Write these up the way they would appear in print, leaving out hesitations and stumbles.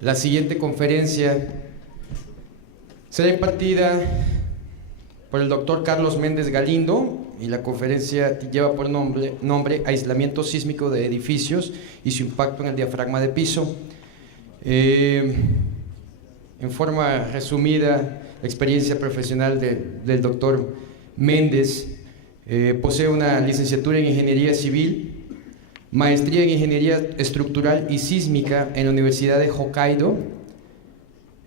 La siguiente conferencia será impartida por el doctor Carlos Méndez Galindo y la conferencia lleva por nombre Aislamiento sísmico de edificios y su impacto en el diafragma de piso. En forma resumida, la experiencia profesional del doctor Méndez: posee una licenciatura en Ingeniería Civil, maestría en Ingeniería Estructural y Sísmica en la Universidad de Hokkaido,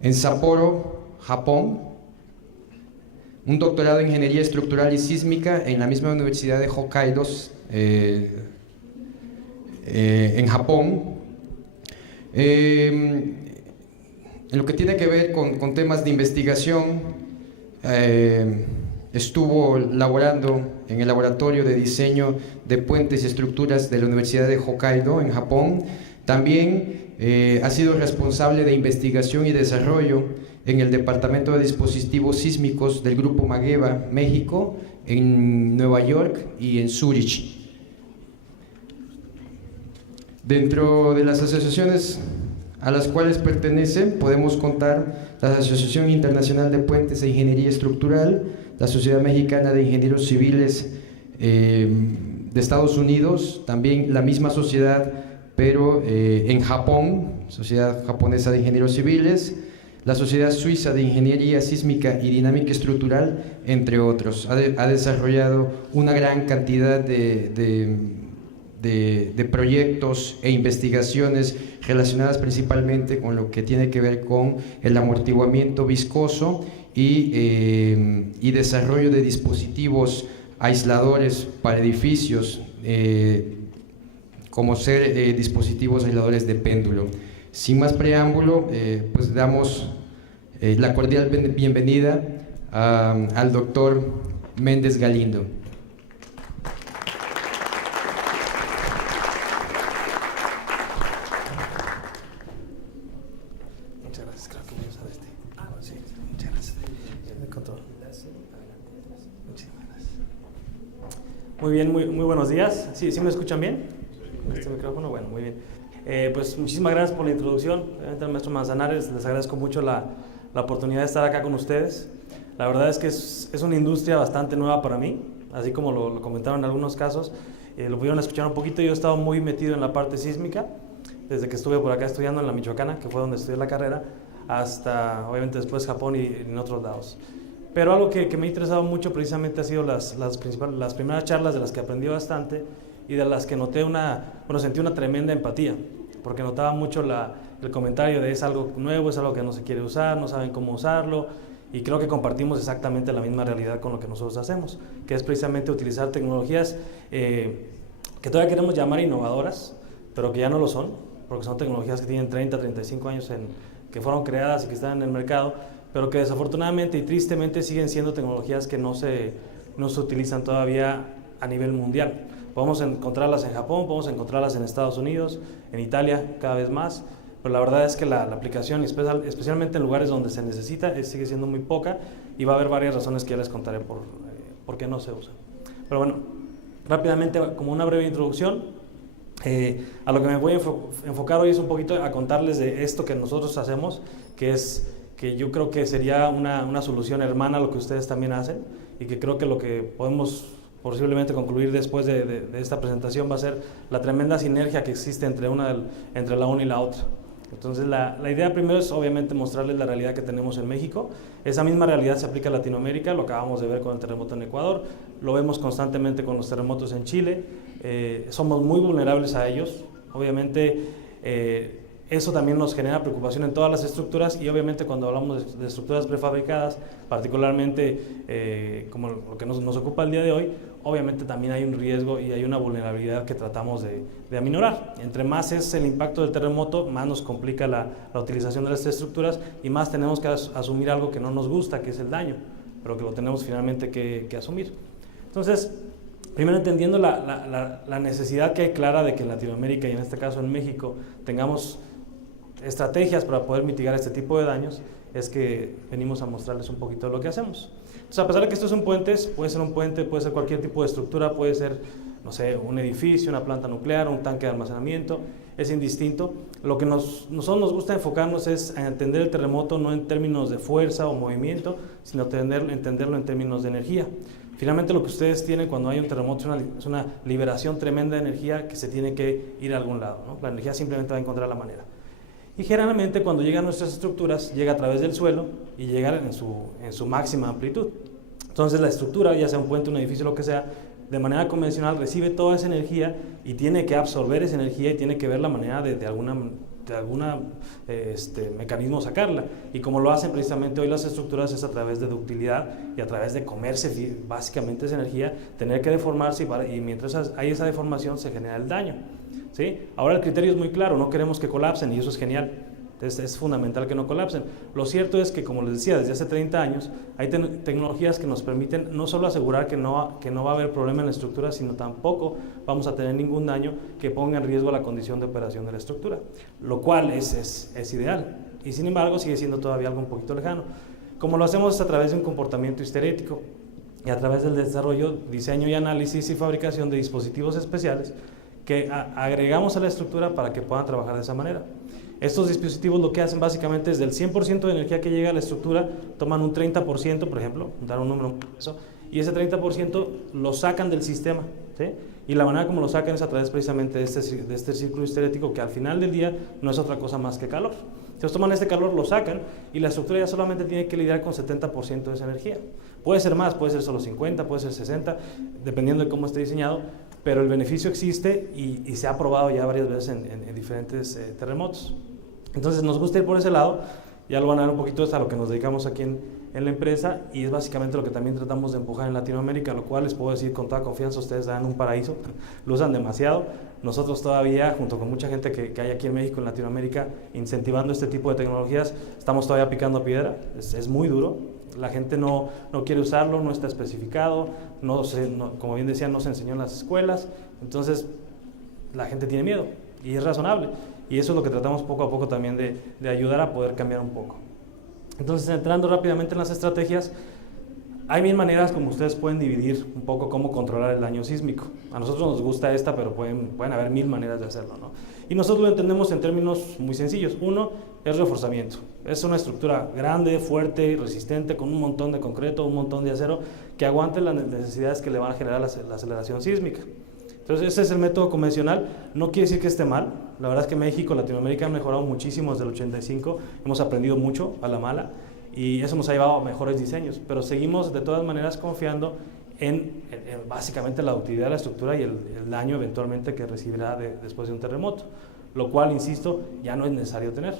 en Sapporo, Japón, un doctorado en Ingeniería Estructural y Sísmica en la misma Universidad de Hokkaido, en Japón. En lo que tiene que ver con temas de investigación, estuvo laborando en el laboratorio de diseño de puentes y estructuras de la Universidad de Hokkaido en Japón. También ha sido responsable de investigación y desarrollo en el Departamento de Dispositivos Sísmicos del Grupo Mageva, México, en Nueva York y en Zúrich. Dentro de las asociaciones a las cuales pertenecen podemos contar la Asociación Internacional de Puentes e Ingeniería Estructural, la Sociedad Mexicana de Ingenieros Civiles de Estados Unidos, también la misma sociedad pero en Japón, Sociedad Japonesa de Ingenieros Civiles, la Sociedad Suiza de Ingeniería Sísmica y Dinámica Estructural, entre otros. Ha desarrollado una gran cantidad de proyectos e investigaciones relacionadas principalmente con lo que tiene que ver con el amortiguamiento viscoso y desarrollo de dispositivos aisladores para edificios, como ser dispositivos aisladores de péndulo. Sin más preámbulo, pues damos la cordial bienvenida al doctor Méndez Galindo. Muchas gracias, creo que voy a usar este. Sí, muchas gracias. Con todo. Muchísimas gracias. Muy bien, muy buenos días. ¿Sí me escuchan bien? ¿Este micrófono? Bueno, muy bien. Pues muchísimas gracias por la introducción. Obviamente al maestro Manzanares les agradezco mucho la oportunidad de estar acá con ustedes. La verdad es que es una industria bastante nueva para mí, así como lo comentaron en algunos casos. Lo pudieron escuchar un poquito. Yo he estado muy metido en la parte sísmica desde que estuve por acá estudiando en la Michoacana, que fue donde estudié la carrera, hasta obviamente después Japón y en otros lados. Pero algo que me ha interesado mucho precisamente ha sido las primeras charlas, de las que aprendí bastante y de las que sentí una tremenda empatía, porque notaba mucho el comentario de es algo nuevo, es algo que no se quiere usar, no saben cómo usarlo, y creo que compartimos exactamente la misma realidad con lo que nosotros hacemos, que es precisamente utilizar tecnologías que todavía queremos llamar innovadoras, pero que ya no lo son, porque son tecnologías que tienen 30, 35 años que fueron creadas y que están en el mercado, pero que desafortunadamente y tristemente siguen siendo tecnologías que no se utilizan todavía a nivel mundial. Podemos encontrarlas en Japón, podemos encontrarlas en Estados Unidos, en Italia cada vez más, pero la verdad es que la aplicación, especialmente en lugares donde se necesita, sigue siendo muy poca, y va a haber varias razones que ya les contaré por qué no se usa. Pero bueno, rápidamente, como una breve introducción, a lo que me voy a enfocar hoy es un poquito a contarles de esto que nosotros hacemos, que yo creo que sería una solución hermana a lo que ustedes también hacen, y que creo que lo que podemos posiblemente concluir después de esta presentación va a ser la tremenda sinergia que existe entre la una y la otra. Entonces la idea primero es obviamente mostrarles la realidad que tenemos en México. Esa misma realidad se aplica a Latinoamérica, lo acabamos de ver con el terremoto en Ecuador, lo vemos constantemente con los terremotos en Chile, somos muy vulnerables a ellos, obviamente eso también nos genera preocupación en todas las estructuras, y obviamente cuando hablamos de estructuras prefabricadas, particularmente como lo que nos ocupa el día de hoy, obviamente también hay un riesgo y hay una vulnerabilidad que tratamos de aminorar. Entre más es el impacto del terremoto, más nos complica la utilización de las estructuras, y más tenemos que asumir algo que no nos gusta, que es el daño, pero que lo tenemos finalmente que asumir. Entonces, primero entendiendo la necesidad que hay clara de que en Latinoamérica, y en este caso en México, tengamos estrategias para poder mitigar este tipo de daños, es que venimos a mostrarles un poquito de lo que hacemos. Entonces, a pesar de que esto es un puente, puede ser un puente, puede ser cualquier tipo de estructura, puede ser, no sé, un edificio, una planta nuclear, un tanque de almacenamiento, es indistinto. Lo que nosotros nos gusta enfocarnos es a entender el terremoto no en términos de fuerza o movimiento, sino entenderlo en términos de energía. Finalmente lo que ustedes tienen cuando hay un terremoto es una liberación tremenda de energía que se tiene que ir a algún lado, ¿no? La energía simplemente va a encontrar la manera. Y generalmente cuando llegan nuestras estructuras, llega a través del suelo y llega en su máxima amplitud. Entonces la estructura, ya sea un puente, un edificio, lo que sea, de manera convencional recibe toda esa energía y tiene que absorber esa energía y tiene que ver la manera de algún mecanismo sacarla. Y como lo hacen precisamente hoy las estructuras es a través de ductilidad y a través de comerse básicamente esa energía, tener que deformarse y mientras hay esa deformación se genera el daño, ¿sí? Ahora el criterio es muy claro, no queremos que colapsen y eso es genial. Es fundamental que no colapsen. Lo cierto es que, como les decía, desde hace 30 años hay tecnologías que nos permiten no solo asegurar que no va a haber problema en la estructura, sino tampoco vamos a tener ningún daño que ponga en riesgo la condición de operación de la estructura, lo cual es ideal. Y sin embargo sigue siendo todavía algo un poquito lejano. Como lo hacemos es a través de un comportamiento histerético y a través del desarrollo, diseño y análisis y fabricación de dispositivos especiales que agregamos a la estructura para que puedan trabajar de esa manera. Estos dispositivos lo que hacen básicamente es del 100% de energía que llega a la estructura, toman un 30%, por ejemplo, dar un número, y ese 30% lo sacan del sistema, ¿sí? Y la manera como lo sacan es a través precisamente de este círculo histerético que al final del día no es otra cosa más que calor. Entonces toman este calor, lo sacan y la estructura ya solamente tiene que lidiar con 70% de esa energía. Puede ser más, puede ser solo 50, puede ser 60, dependiendo de cómo esté diseñado, pero el beneficio existe y se ha probado ya varias veces en diferentes terremotos. Entonces nos gusta ir por ese lado, ya lo van a ver un poquito hasta lo que nos dedicamos aquí en la empresa y es básicamente lo que también tratamos de empujar en Latinoamérica, lo cual les puedo decir con toda confianza, ustedes dan un paraíso, lo usan demasiado. Nosotros todavía, junto con mucha gente que hay aquí en México, en Latinoamérica, incentivando este tipo de tecnologías, estamos todavía picando piedra, es muy duro. La gente no quiere usarlo, no está especificado, como bien decía, no se enseñó en las escuelas, entonces la gente tiene miedo y es razonable. Y eso es lo que tratamos poco a poco también de ayudar a poder cambiar un poco. Entonces, entrando rápidamente en las estrategias, hay 1000 maneras como ustedes pueden dividir un poco cómo controlar el daño sísmico. A nosotros nos gusta esta, pero pueden haber 1000 maneras de hacerlo, ¿no? Y nosotros lo entendemos en términos muy sencillos. Uno es reforzamiento. Es una estructura grande, fuerte y resistente con un montón de concreto, un montón de acero que aguante las necesidades que le van a generar la aceleración sísmica. Entonces ese es el método convencional, no quiere decir que esté mal, la verdad es que México, Latinoamérica han mejorado muchísimo desde el 85, hemos aprendido mucho a la mala y eso nos ha llevado a mejores diseños, pero seguimos de todas maneras confiando en básicamente la utilidad de la estructura y el daño eventualmente que recibirá después de un terremoto, lo cual, insisto, ya no es necesario tener.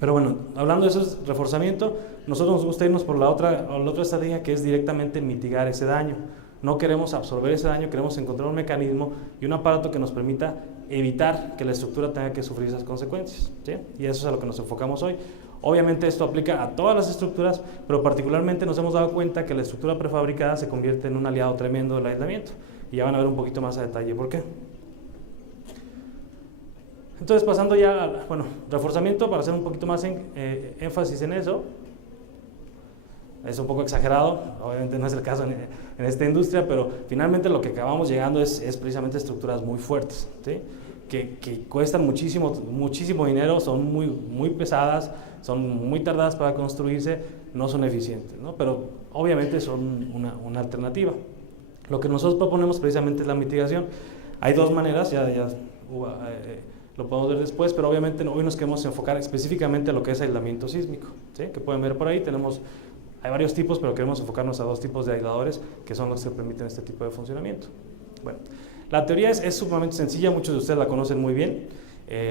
Pero bueno, hablando de eso, reforzamiento, nosotros nos gusta irnos por la otra estrategia que es directamente mitigar ese daño. No queremos absorber ese daño, queremos encontrar un mecanismo y un aparato que nos permita evitar que la estructura tenga que sufrir esas consecuencias, ¿sí? Y eso es a lo que nos enfocamos hoy. Obviamente esto aplica a todas las estructuras, pero particularmente nos hemos dado cuenta que la estructura prefabricada se convierte en un aliado tremendo del aislamiento. Y ya van a ver un poquito más a detalle por qué. Entonces, pasando ya, reforzamiento, para hacer un poquito más énfasis en eso. Es un poco exagerado, obviamente no es el caso en esta industria, pero finalmente lo que acabamos llegando es precisamente estructuras muy fuertes, ¿sí? que cuestan muchísimo dinero, son muy pesadas, son muy tardadas para construirse, no son eficientes, ¿no? Pero obviamente son una alternativa. Lo que nosotros proponemos precisamente es la mitigación. Hay dos maneras, lo podemos ver después, pero obviamente hoy nos queremos enfocar específicamente en lo que es aislamiento sísmico, ¿sí? Que pueden ver por ahí, hay varios tipos, pero queremos enfocarnos a 2 tipos de aisladores que son los que permiten este tipo de funcionamiento. Bueno, la teoría es sumamente sencilla, muchos de ustedes la conocen muy bien.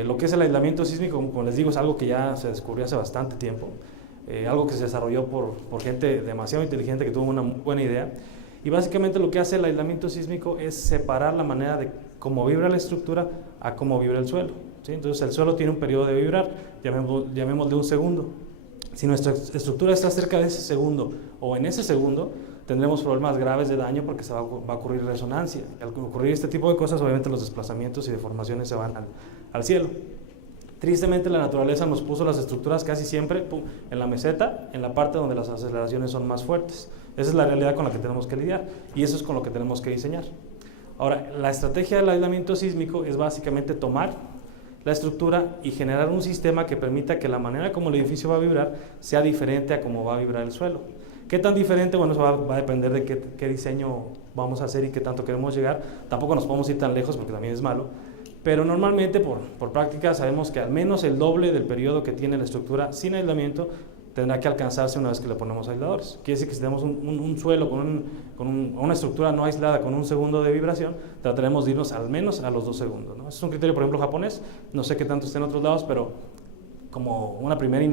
Lo que es el aislamiento sísmico, como les digo, es algo que ya se descubrió hace bastante tiempo, algo que se desarrolló por gente demasiado inteligente que tuvo una buena idea. Y básicamente lo que hace el aislamiento sísmico es separar la manera de cómo vibra la estructura a cómo vibra el suelo, ¿sí? Entonces el suelo tiene un periodo de vibrar, llamémosle un segundo. Si nuestra estructura está cerca de ese segundo o en ese segundo, tendremos problemas graves de daño porque va a ocurrir resonancia. Al ocurrir este tipo de cosas, obviamente los desplazamientos y deformaciones se van al cielo. Tristemente, la naturaleza nos puso las estructuras casi siempre en la meseta, en la parte donde las aceleraciones son más fuertes. Esa es la realidad con la que tenemos que lidiar y eso es con lo que tenemos que diseñar. Ahora, la estrategia del aislamiento sísmico es básicamente tomar la estructura y generar un sistema que permita que la manera como el edificio va a vibrar sea diferente a cómo va a vibrar el suelo. ¿Qué tan diferente? Bueno, eso va a depender de qué diseño vamos a hacer y qué tanto queremos llegar. Tampoco nos podemos ir tan lejos porque también es malo, pero normalmente por práctica sabemos que al menos el doble del periodo que tiene la estructura sin aislamiento tendrá que alcanzarse una vez que le ponemos aisladores. Quiere decir que si tenemos un suelo con una estructura no aislada con 1 segundo de vibración, trataremos de irnos al menos a los 2 segundos, ¿no? Ese es un criterio, por ejemplo, japonés. No sé qué tanto esté en otros lados, pero como una primera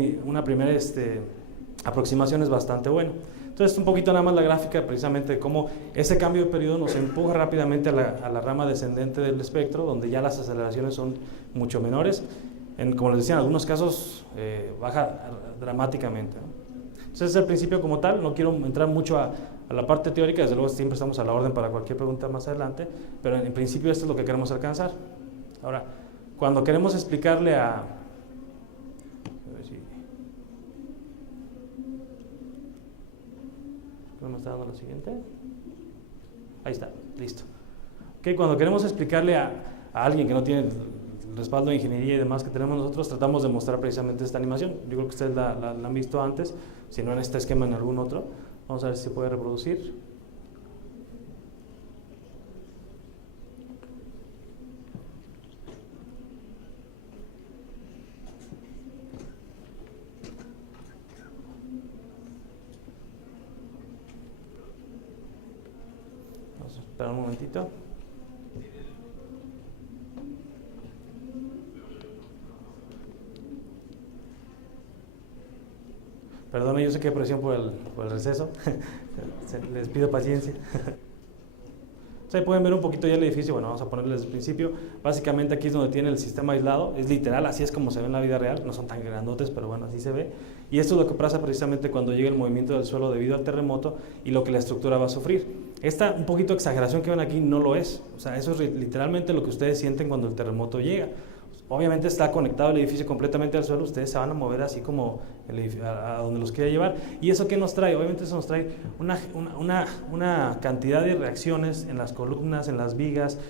aproximación es bastante bueno. Entonces, un poquito nada más la gráfica precisamente de cómo ese cambio de periodo nos empuja rápidamente a la rama descendente del espectro, donde ya las aceleraciones son mucho menores. Como les decía, en algunos casos baja dramáticamente, ¿no? Entonces, ese es el principio como tal. No quiero entrar mucho a la parte teórica, desde luego siempre estamos a la orden para cualquier pregunta más adelante, pero en principio esto es lo que queremos alcanzar. Ahora, cuando queremos explicarle a ver si ¿no me está dando la siguiente? Ahí está, listo. Okay, cuando queremos explicarle a alguien que no tiene el respaldo de ingeniería y demás que tenemos nosotros, tratamos de mostrar precisamente esta animación. Yo creo que ustedes la han visto antes, si no en este esquema, en algún otro. Vamos a ver si se puede reproducir. Vamos a esperar un momentito. Perdón, yo sé que hay presión por el receso, les pido paciencia. Entonces, ahí pueden ver un poquito ya el edificio. Bueno, vamos a ponerles desde el principio. Básicamente aquí es donde tiene el sistema aislado, es literal, así es como se ve en la vida real, no son tan grandotes, pero bueno, así se ve. Y esto es lo que pasa precisamente cuando llega el movimiento del suelo debido al terremoto y lo que la estructura va a sufrir. Esta un poquito de exageración que ven aquí no lo es, o sea, eso es literalmente lo que ustedes sienten cuando el terremoto llega. Obviamente está conectado el edificio completamente al suelo, ustedes se van a mover así como a donde los quiera llevar. ¿Y eso qué nos trae? Obviamente eso nos trae una cantidad de reacciones en las columnas, en las vigas,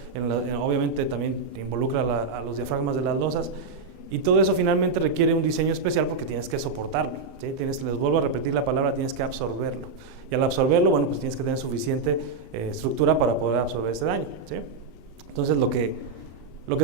obviamente también involucra a los diafragmas de las losas. Y todo eso finalmente requiere un diseño especial porque tienes que soportarlo, ¿sí? Les vuelvo a repetir la palabra, tienes que absorberlo. Y al absorberlo, bueno, pues tienes que tener suficiente estructura para poder absorber ese daño, ¿sí? Entonces lo que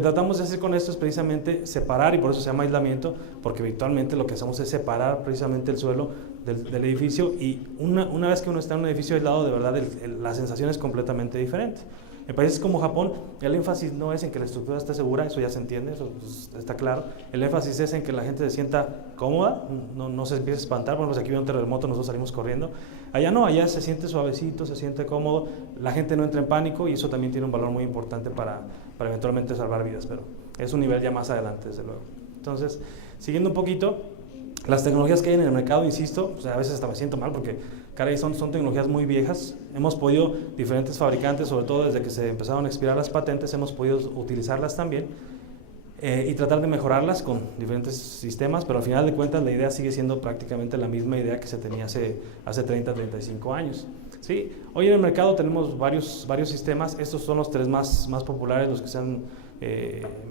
tratamos de hacer con esto es precisamente separar, y por eso se llama aislamiento, porque virtualmente lo que hacemos es separar precisamente el suelo del edificio, y una vez que uno está en un edificio aislado, de verdad la sensación es completamente diferente. En países como Japón, el énfasis no es en que la estructura esté segura, eso ya se entiende, eso pues, está claro. El énfasis es en que la gente se sienta cómoda, no se empiece a espantar. Por ejemplo, si aquí hubiera un terremoto, nosotros salimos corriendo. Allá no, allá se siente suavecito, se siente cómodo, la gente no entra en pánico, y eso también tiene un valor muy importante para eventualmente salvar vidas, pero es un nivel ya más adelante, desde luego. Entonces, siguiendo un poquito, las tecnologías que hay en el mercado, insisto, o sea, a veces hasta me siento mal porque, caray, son tecnologías muy viejas. Hemos podido, diferentes fabricantes, sobre todo desde que se empezaron a expirar las patentes, hemos podido utilizarlas también y tratar de mejorarlas con diferentes sistemas, pero al final de cuentas la idea sigue siendo prácticamente la misma idea que se tenía hace 30, 35 años. ¿Sí? Hoy en el mercado tenemos varios sistemas. Estos son los 3 más populares, los que se han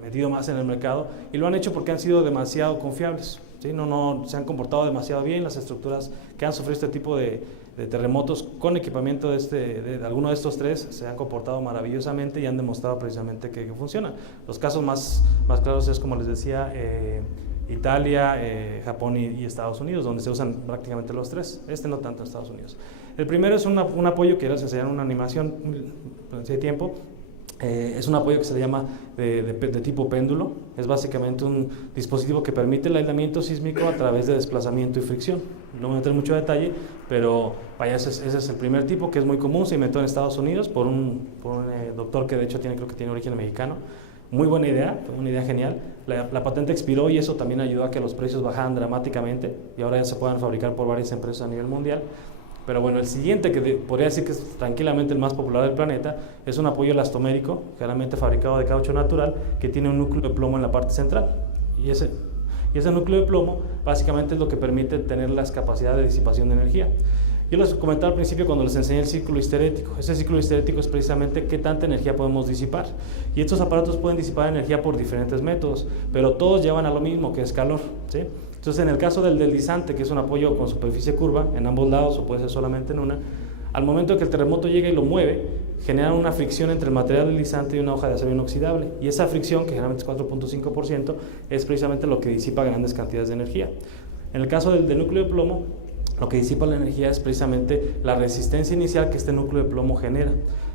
metido más en el mercado, y lo han hecho porque han sido demasiado confiables. ¿Sí? No se han comportado demasiado bien. Las estructuras que han sufrido este tipo de terremotos con equipamiento de alguno de estos 3 se han comportado maravillosamente y han demostrado precisamente que funcionan. Los casos más claros es, como les decía, Italia, Japón y Estados Unidos, donde se usan prácticamente los 3. No tanto en Estados Unidos. El primero es un apoyo que les enseñaron una animación hace tiempo. Es un apoyo que se le llama de tipo péndulo. Es básicamente un dispositivo que permite el aislamiento sísmico a través de desplazamiento y fricción. No me voy a meter mucho detalle, pero vaya, ese es el primer tipo, que es muy común. Se inventó en Estados Unidos por un doctor que de hecho creo que tiene origen mexicano. Muy buena idea, fue una idea genial. La patente expiró y eso también ayudó a que los precios bajaran dramáticamente y ahora ya se puedan fabricar por varias empresas a nivel mundial. Pero bueno, el siguiente, que podría decir que es tranquilamente el más popular del planeta, es un apoyo elastomérico, generalmente fabricado de caucho natural, que tiene un núcleo de plomo en la parte central. Y ese núcleo de plomo básicamente es lo que permite tener las capacidades de disipación de energía. Yo les comentaba al principio cuando les enseñé el círculo histerético. Ese círculo histerético es precisamente qué tanta energía podemos disipar. Y estos aparatos pueden disipar energía por diferentes métodos, pero todos llevan a lo mismo, que es calor, ¿sí? Entonces, en el caso del deslizante, que es un apoyo con superficie curva, en ambos lados o puede ser solamente en una, al momento que el terremoto llega y lo mueve, generan una fricción entre el material deslizante y una hoja de acero inoxidable. Y esa fricción, que generalmente es 4.5%, es precisamente lo que disipa grandes cantidades de energía. En el caso del núcleo de plomo, lo que disipa la energía es precisamente la resistencia inicial que este núcleo de plomo genera.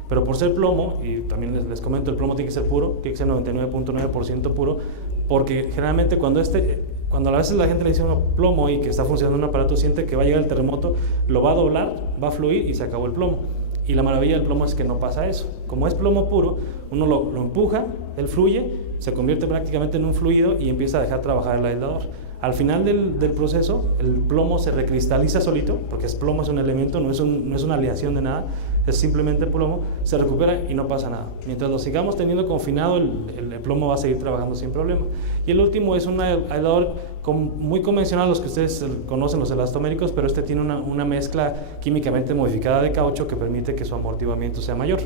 Pero por ser plomo, y también les comento, el plomo tiene que ser puro, tiene que ser 99.9% puro, porque generalmente cuando a veces la gente le dice uno plomo y que está funcionando un aparato, siente que va a llegar el terremoto, lo va a doblar, va a fluir y se acabó el plomo. Y la maravilla del plomo es que no pasa eso. Como es plomo puro, uno lo empuja, él fluye, se convierte prácticamente en un fluido y empieza a dejar trabajar el aislador. Al final del proceso, el plomo se recristaliza solito, porque plomo es un elemento, no es una aleación de nada, es simplemente plomo, se recupera y no pasa nada. Mientras lo sigamos teniendo confinado, el plomo va a seguir trabajando sin problema. Y el último es un aislador muy convencional, los que ustedes conocen, los elastoméricos, pero este tiene una mezcla químicamente modificada de caucho que permite que su amortiguamiento sea mayor.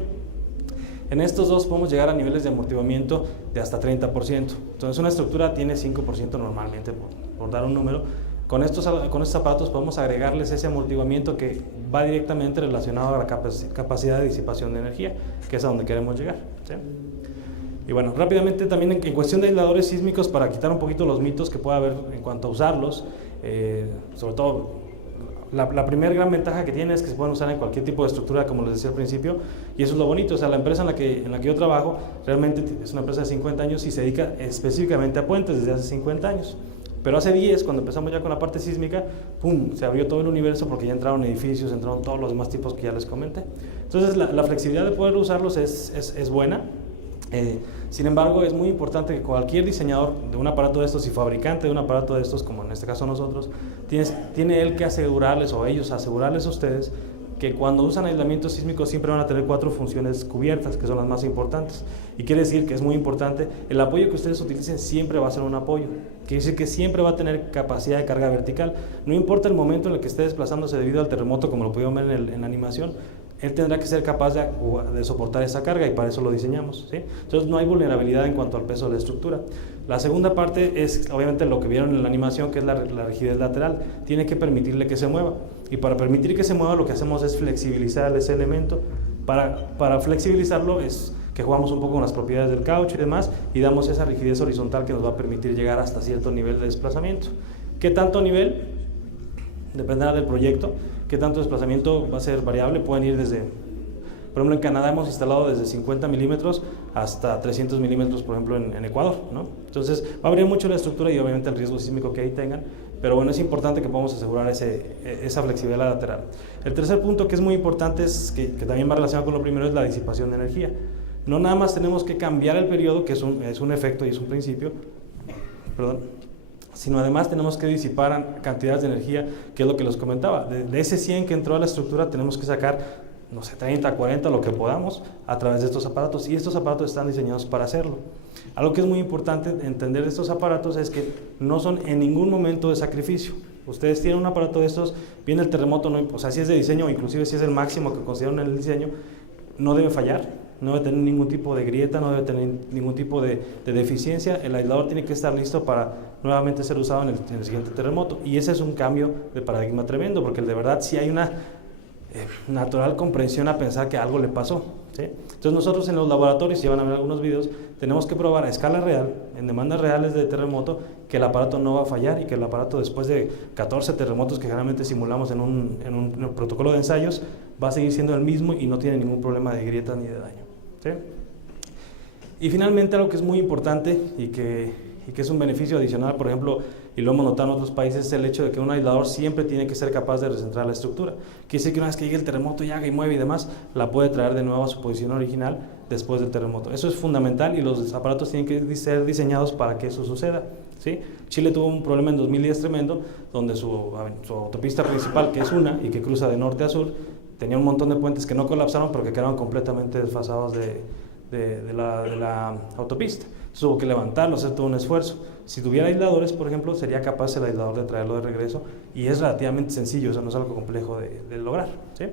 En estos dos podemos llegar a niveles de amortiguamiento de hasta 30%. Entonces una estructura tiene 5% normalmente, por dar un número. Con estos aparatos podemos agregarles ese amortiguamiento que va directamente relacionado a la capacidad de disipación de energía, que es a donde queremos llegar, ¿sí? Y bueno, rápidamente también en cuestión de aisladores sísmicos, para quitar un poquito los mitos que pueda haber en cuanto a usarlos, sobre todo la primera gran ventaja que tiene es que se pueden usar en cualquier tipo de estructura, como les decía al principio, y eso es lo bonito. O sea, la empresa en la que yo trabajo realmente es una empresa de 50 años y se dedica específicamente a puentes desde hace 50 años. Pero hace 10, cuando empezamos ya con la parte sísmica, ¡pum!, se abrió todo el universo porque ya entraron edificios, entraron todos los demás tipos que ya les comenté. Entonces la flexibilidad de poder usarlos es buena. Sin embargo, es muy importante que cualquier diseñador de un aparato de estos y fabricante de un aparato de estos, como en este caso nosotros, tiene él que asegurarles, o ellos asegurarles a ustedes, que cuando usan aislamiento sísmico siempre van a tener 4 funciones cubiertas, que son las más importantes. Y quiere decir que es muy importante, el apoyo que ustedes utilicen siempre va a ser un apoyo. Quiere decir que siempre va a tener capacidad de carga vertical. No importa el momento en el que esté desplazándose debido al terremoto, como lo pudieron ver en la animación, él tendrá que ser capaz de soportar esa carga, y para eso lo diseñamos, ¿sí? Entonces no hay vulnerabilidad en cuanto al peso de la estructura. La segunda parte es obviamente lo que vieron en la animación, que es la rigidez lateral. Tiene que permitirle que se mueva, y para permitir que se mueva lo que hacemos es flexibilizar ese elemento. Para flexibilizarlo es que jugamos un poco con las propiedades del caucho y demás, y damos esa rigidez horizontal que nos va a permitir llegar hasta cierto nivel de desplazamiento. ¿Qué tanto nivel? Dependerá del proyecto. ¿Qué tanto desplazamiento? Va a ser variable, pueden ir desde, por ejemplo, en Canadá hemos instalado desde 50 milímetros hasta 300 milímetros, por ejemplo, en Ecuador, ¿no? Entonces va a variar mucho la estructura y obviamente el riesgo sísmico que ahí tengan, pero bueno, es importante que podamos asegurar esa flexibilidad lateral. El tercer punto que es muy importante, que también va relacionado con lo primero, es la disipación de energía. No nada más tenemos que cambiar el periodo, que es un efecto y es un principio, sino además tenemos que disipar cantidades de energía, que es lo que les comentaba. De ese 100 que entró a la estructura tenemos que sacar, no sé, 30, 40, lo que podamos, a través de estos aparatos, y estos aparatos están diseñados para hacerlo. Algo que es muy importante entender de estos aparatos es que no son en ningún momento de sacrificio. Ustedes tienen un aparato de estos, viene el terremoto, o sea, si es de diseño, o inclusive si es el máximo que consideraron en el diseño, no debe fallar. No debe tener ningún tipo de grieta, no debe tener ningún tipo de deficiencia. El aislador tiene que estar listo para nuevamente ser usado en el siguiente terremoto. Y ese es un cambio de paradigma tremendo, porque de verdad sí hay una natural comprensión a pensar que algo le pasó, ¿sí? Entonces nosotros en los laboratorios, si van a ver algunos videos, tenemos que probar a escala real, en demandas reales de terremoto, que el aparato no va a fallar, y que el aparato, después de 14 terremotos que generalmente simulamos en un protocolo de ensayos, va a seguir siendo el mismo y no tiene ningún problema de grieta ni de daño, ¿sí? Y finalmente, algo que es muy importante y que es un beneficio adicional, por ejemplo, y lo hemos notado en otros países, es el hecho de que un aislador siempre tiene que ser capaz de recentrar la estructura. Quiere decir que una vez que llegue el terremoto y haga y mueve y demás, la puede traer de nuevo a su posición original después del terremoto. Eso es fundamental, y los aparatos tienen que ser diseñados para que eso suceda, ¿sí? Chile tuvo un problema en 2010 tremendo, donde su autopista principal, que es una y que cruza de norte a sur, tenía un montón de puentes que no colapsaron porque quedaron completamente desfasados de la autopista. Entonces hubo que levantarlo, hacer todo un esfuerzo. Si tuviera aisladores, por ejemplo, sería capaz el aislador de traerlo de regreso y es relativamente sencillo, o sea, no es algo complejo de lograr, ¿sí?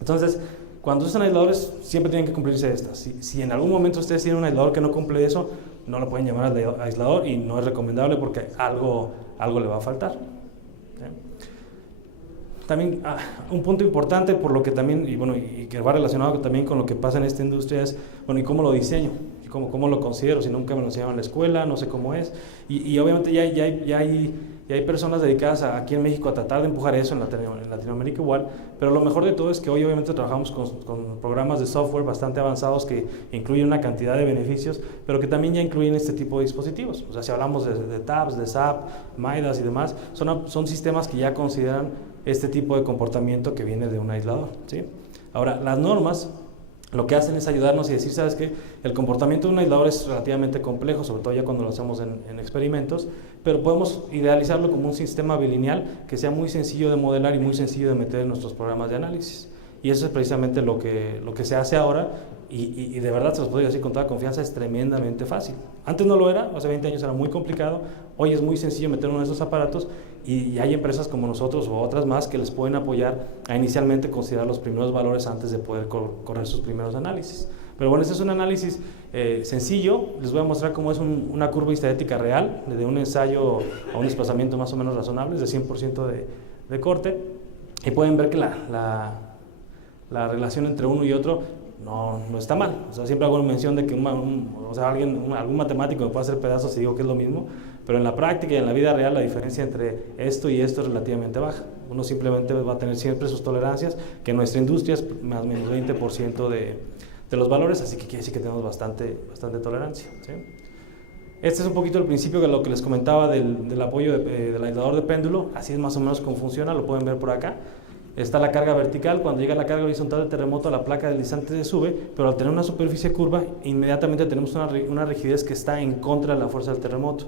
Entonces, cuando usan aisladores, siempre tienen que cumplirse estas. Si en algún momento ustedes tienen un aislador que no cumple eso, no lo pueden llamar aislador y no es recomendable porque algo le va a faltar, ¿sí? También un punto importante por lo que también, y que va relacionado también con lo que pasa en esta industria es, ¿y cómo lo diseño? ¿Y cómo lo considero? Si nunca me lo enseñaron en la escuela, no sé cómo es. Y obviamente ya hay personas dedicadas aquí en México a tratar de empujar eso, en Latinoamérica igual, pero lo mejor de todo es que hoy obviamente trabajamos con programas de software bastante avanzados que incluyen una cantidad de beneficios, pero que también ya incluyen este tipo de dispositivos. O sea, si hablamos de tabs, de SAP, MIDAS y demás, son sistemas que ya consideran este tipo de comportamiento que viene de un aislador, ¿sí? Ahora, las normas lo que hacen es ayudarnos y decir, ¿sabes qué? El comportamiento de un aislador es relativamente complejo, sobre todo ya cuando lo hacemos en experimentos, pero podemos idealizarlo como un sistema bilineal que sea muy sencillo de modelar y muy sencillo de meter en nuestros programas de análisis. Y eso es precisamente lo que se hace ahora y de verdad se los puedo decir con toda confianza, es tremendamente fácil. Antes no lo era, hace 20 años era muy complicado, hoy es muy sencillo meter uno de esos aparatos y hay empresas como nosotros o otras más que les pueden apoyar a inicialmente considerar los primeros valores antes de poder correr sus primeros análisis. Pero bueno, este es un análisis sencillo, les voy a mostrar cómo es una curva estadística real, de un ensayo a un desplazamiento más o menos razonable, de 100% de corte, y pueden ver que la relación entre uno y otro no está mal. O sea, siempre hago mención de que algún matemático me puede hacer pedazos y digo que es lo mismo, pero en la práctica y en la vida real la diferencia entre esto y esto es relativamente baja. Uno simplemente va a tener siempre sus tolerancias, que en nuestra industria es más o menos 20% de los valores, así que quiere decir que tenemos bastante tolerancia, ¿sí? Este es un poquito el principio de lo que les comentaba del apoyo del aislador de péndulo. Así es más o menos cómo funciona, lo pueden ver por acá. Está la carga vertical, cuando llega la carga horizontal del terremoto, la placa deslizante se sube, pero al tener una superficie curva, inmediatamente tenemos una rigidez que está en contra de la fuerza del terremoto.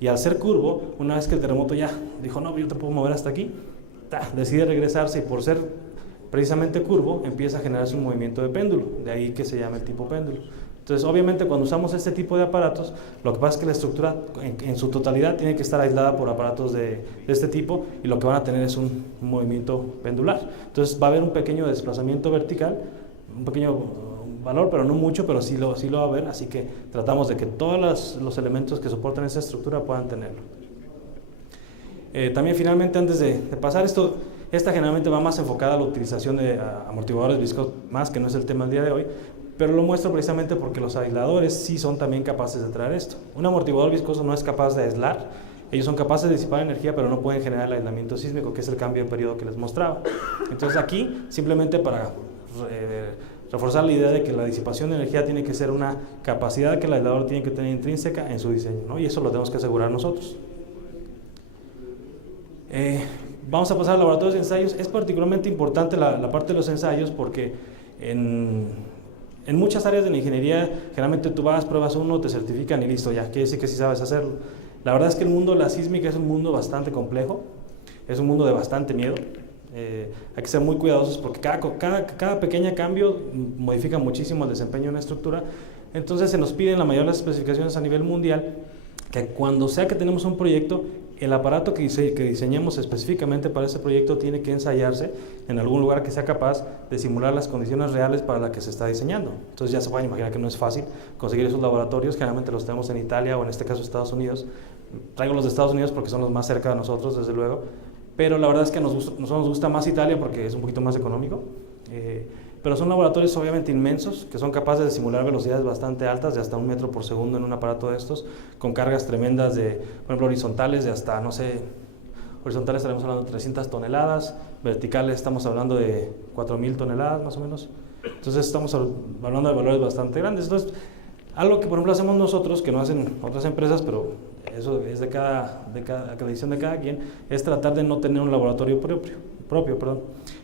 Y al ser curvo, una vez que el terremoto ya dijo, no, yo te puedo mover hasta aquí, decide regresarse y por ser precisamente curvo, empieza a generarse un movimiento de péndulo, de ahí que se llama el tipo péndulo. Entonces, obviamente, cuando usamos este tipo de aparatos, lo que pasa es que la estructura en su totalidad tiene que estar aislada por aparatos de este tipo y lo que van a tener es un movimiento pendular. Entonces, va a haber un pequeño desplazamiento vertical, un pequeño valor, pero no mucho, pero sí lo va a haber, así que tratamos de que todos los elementos que soportan esa estructura puedan tenerlo. También, finalmente, antes de pasar esto, esta generalmente va más enfocada a la utilización de amortiguadores viscosos, más que no es el tema del día de hoy, pero lo muestro precisamente porque los aisladores sí son también capaces de traer esto. Un amortiguador viscoso no es capaz de aislar, ellos son capaces de disipar energía, pero no pueden generar el aislamiento sísmico, que es el cambio de periodo que les mostraba. Entonces aquí, simplemente para reforzar la idea de que la disipación de energía tiene que ser una capacidad que el aislador tiene que tener intrínseca en su diseño, ¿no? Y eso lo tenemos que asegurar nosotros. Vamos a pasar a laboratorios de ensayos. Es particularmente importante la parte de los ensayos porque en muchas áreas de la ingeniería, generalmente tú vas, pruebas uno, te certifican y listo, ya quiere decir que sí sabes hacerlo. La verdad es que el mundo de la sísmica es un mundo bastante complejo, es un mundo de bastante miedo. Hay que ser muy cuidadosos porque cada pequeño cambio modifica muchísimo el desempeño de una estructura. Entonces se nos piden la mayoría de las especificaciones a nivel mundial que cuando sea que tenemos un proyecto, el aparato que diseñemos específicamente para ese proyecto tiene que ensayarse en algún lugar que sea capaz de simular las condiciones reales para las que se está diseñando. Entonces ya se pueden imaginar que no es fácil conseguir esos laboratorios, generalmente los tenemos en Italia o en este caso Estados Unidos. Traigo los de Estados Unidos porque son los más cerca de nosotros, desde luego, pero la verdad es que a nosotros nos gusta más Italia porque es un poquito más económico. Pero son laboratorios obviamente inmensos que son capaces de simular velocidades bastante altas, de hasta 1 metro por segundo en un aparato de estos, con cargas tremendas de, por ejemplo, horizontales de hasta, no sé, horizontales estaremos hablando de 300 toneladas, verticales estamos hablando de 4.000 toneladas más o menos. Entonces estamos hablando de valores bastante grandes. Entonces, algo que por ejemplo hacemos nosotros, que no hacen otras empresas, pero eso es de cada decisión de cada quien, es tratar de no tener un laboratorio propio.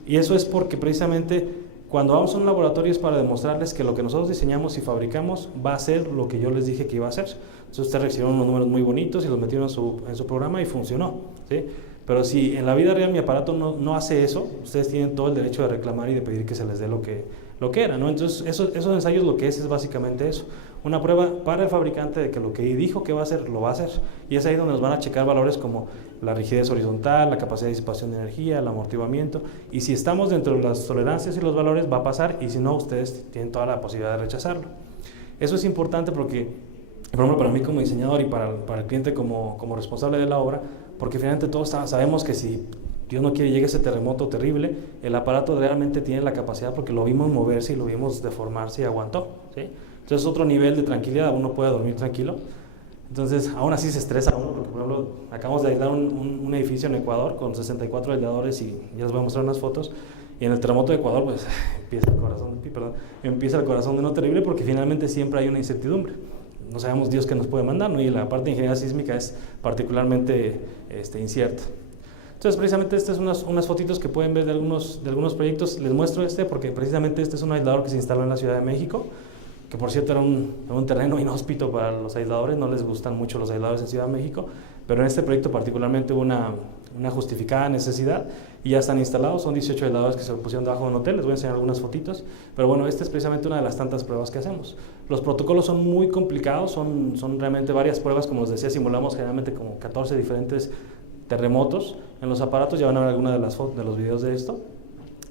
Y eso es porque precisamente cuando vamos a un laboratorio es para demostrarles que lo que nosotros diseñamos y fabricamos va a ser lo que yo les dije que iba a ser. Entonces ustedes recibieron unos números muy bonitos y los metieron en su programa y funcionó, ¿sí? Pero si en la vida real mi aparato no hace eso, ustedes tienen todo el derecho de reclamar y de pedir que se les dé lo que era, ¿no? Entonces, esos ensayos lo que es básicamente eso, una prueba para el fabricante de que lo que dijo que va a hacer, lo va a hacer. Y es ahí donde nos van a checar valores como la rigidez horizontal, la capacidad de disipación de energía, el amortiguamiento. Y si estamos dentro de las tolerancias y los valores, va a pasar, y si no, ustedes tienen toda la posibilidad de rechazarlo. Eso es importante porque, por ejemplo, para mí como diseñador y para el cliente como responsable de la obra, porque finalmente todos sabemos que si Dios no quiere llegue ese terremoto terrible, el aparato realmente tiene la capacidad, porque lo vimos moverse y lo vimos deformarse y aguantó, ¿sí? Entonces otro nivel de tranquilidad, uno puede dormir tranquilo. Entonces aún así se estresa uno, porque por ejemplo acabamos de aislar un edificio en Ecuador con 64 aisladores, y ya les voy a mostrar unas fotos, y en el terremoto de Ecuador pues empieza el corazón de uno terrible, porque finalmente siempre hay una incertidumbre. No sabemos Dios qué nos puede mandar, ¿no? Y la parte de ingeniería sísmica es particularmente incierta. Entonces, precisamente estas son unas fotitos que pueden ver de algunos proyectos. Les muestro porque precisamente este es un aislador que se instaló en la Ciudad de México, que por cierto era un terreno inhóspito para los aisladores, no les gustan mucho los aisladores en Ciudad de México, pero en este proyecto particularmente hubo una justificada necesidad y ya están instalados. Son 18 aisladores que se pusieron debajo de un hotel. Les voy a enseñar algunas fotitos, pero bueno, esta es precisamente una de las tantas pruebas que hacemos. Los protocolos son muy complicados, son realmente varias pruebas. Como les decía, simulamos generalmente como 14 diferentes terremotos en los aparatos. Ya van a ver algunas de las fotos, de los videos de esto.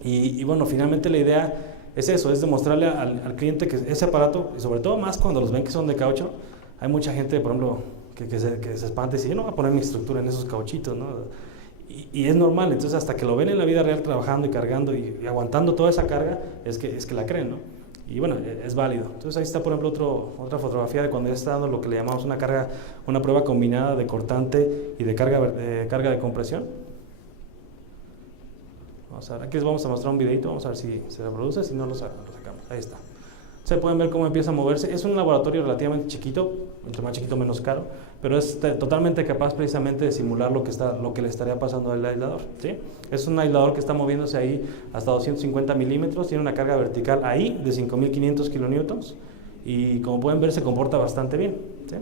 Y bueno, finalmente la idea es eso, es demostrarle al cliente que ese aparato, y sobre todo más cuando los ven que son de caucho. Hay mucha gente, por ejemplo, que se espanta y dice, yo no voy a poner mi estructura en esos cauchitos, ¿no? Y es normal. Entonces hasta que lo ven en la vida real trabajando y cargando y aguantando toda esa carga, es que la creen, ¿no? Y bueno, es válido. Entonces ahí está, por ejemplo, otra fotografía de cuando ya está dando lo que le llamamos una prueba combinada de cortante y de carga de compresión. Vamos a ver, aquí les vamos a mostrar un videito, vamos a ver si se reproduce, si no lo sacamos. Ahí está. Se pueden ver cómo empieza a moverse. Es un laboratorio relativamente chiquito, entre más chiquito menos caro, pero es totalmente capaz precisamente de simular lo que le estaría pasando al aislador, ¿sí? Es un aislador que está moviéndose ahí hasta 250 milímetros, tiene una carga vertical ahí de 5500 kilonewtons y como pueden ver se comporta bastante bien, ¿sí?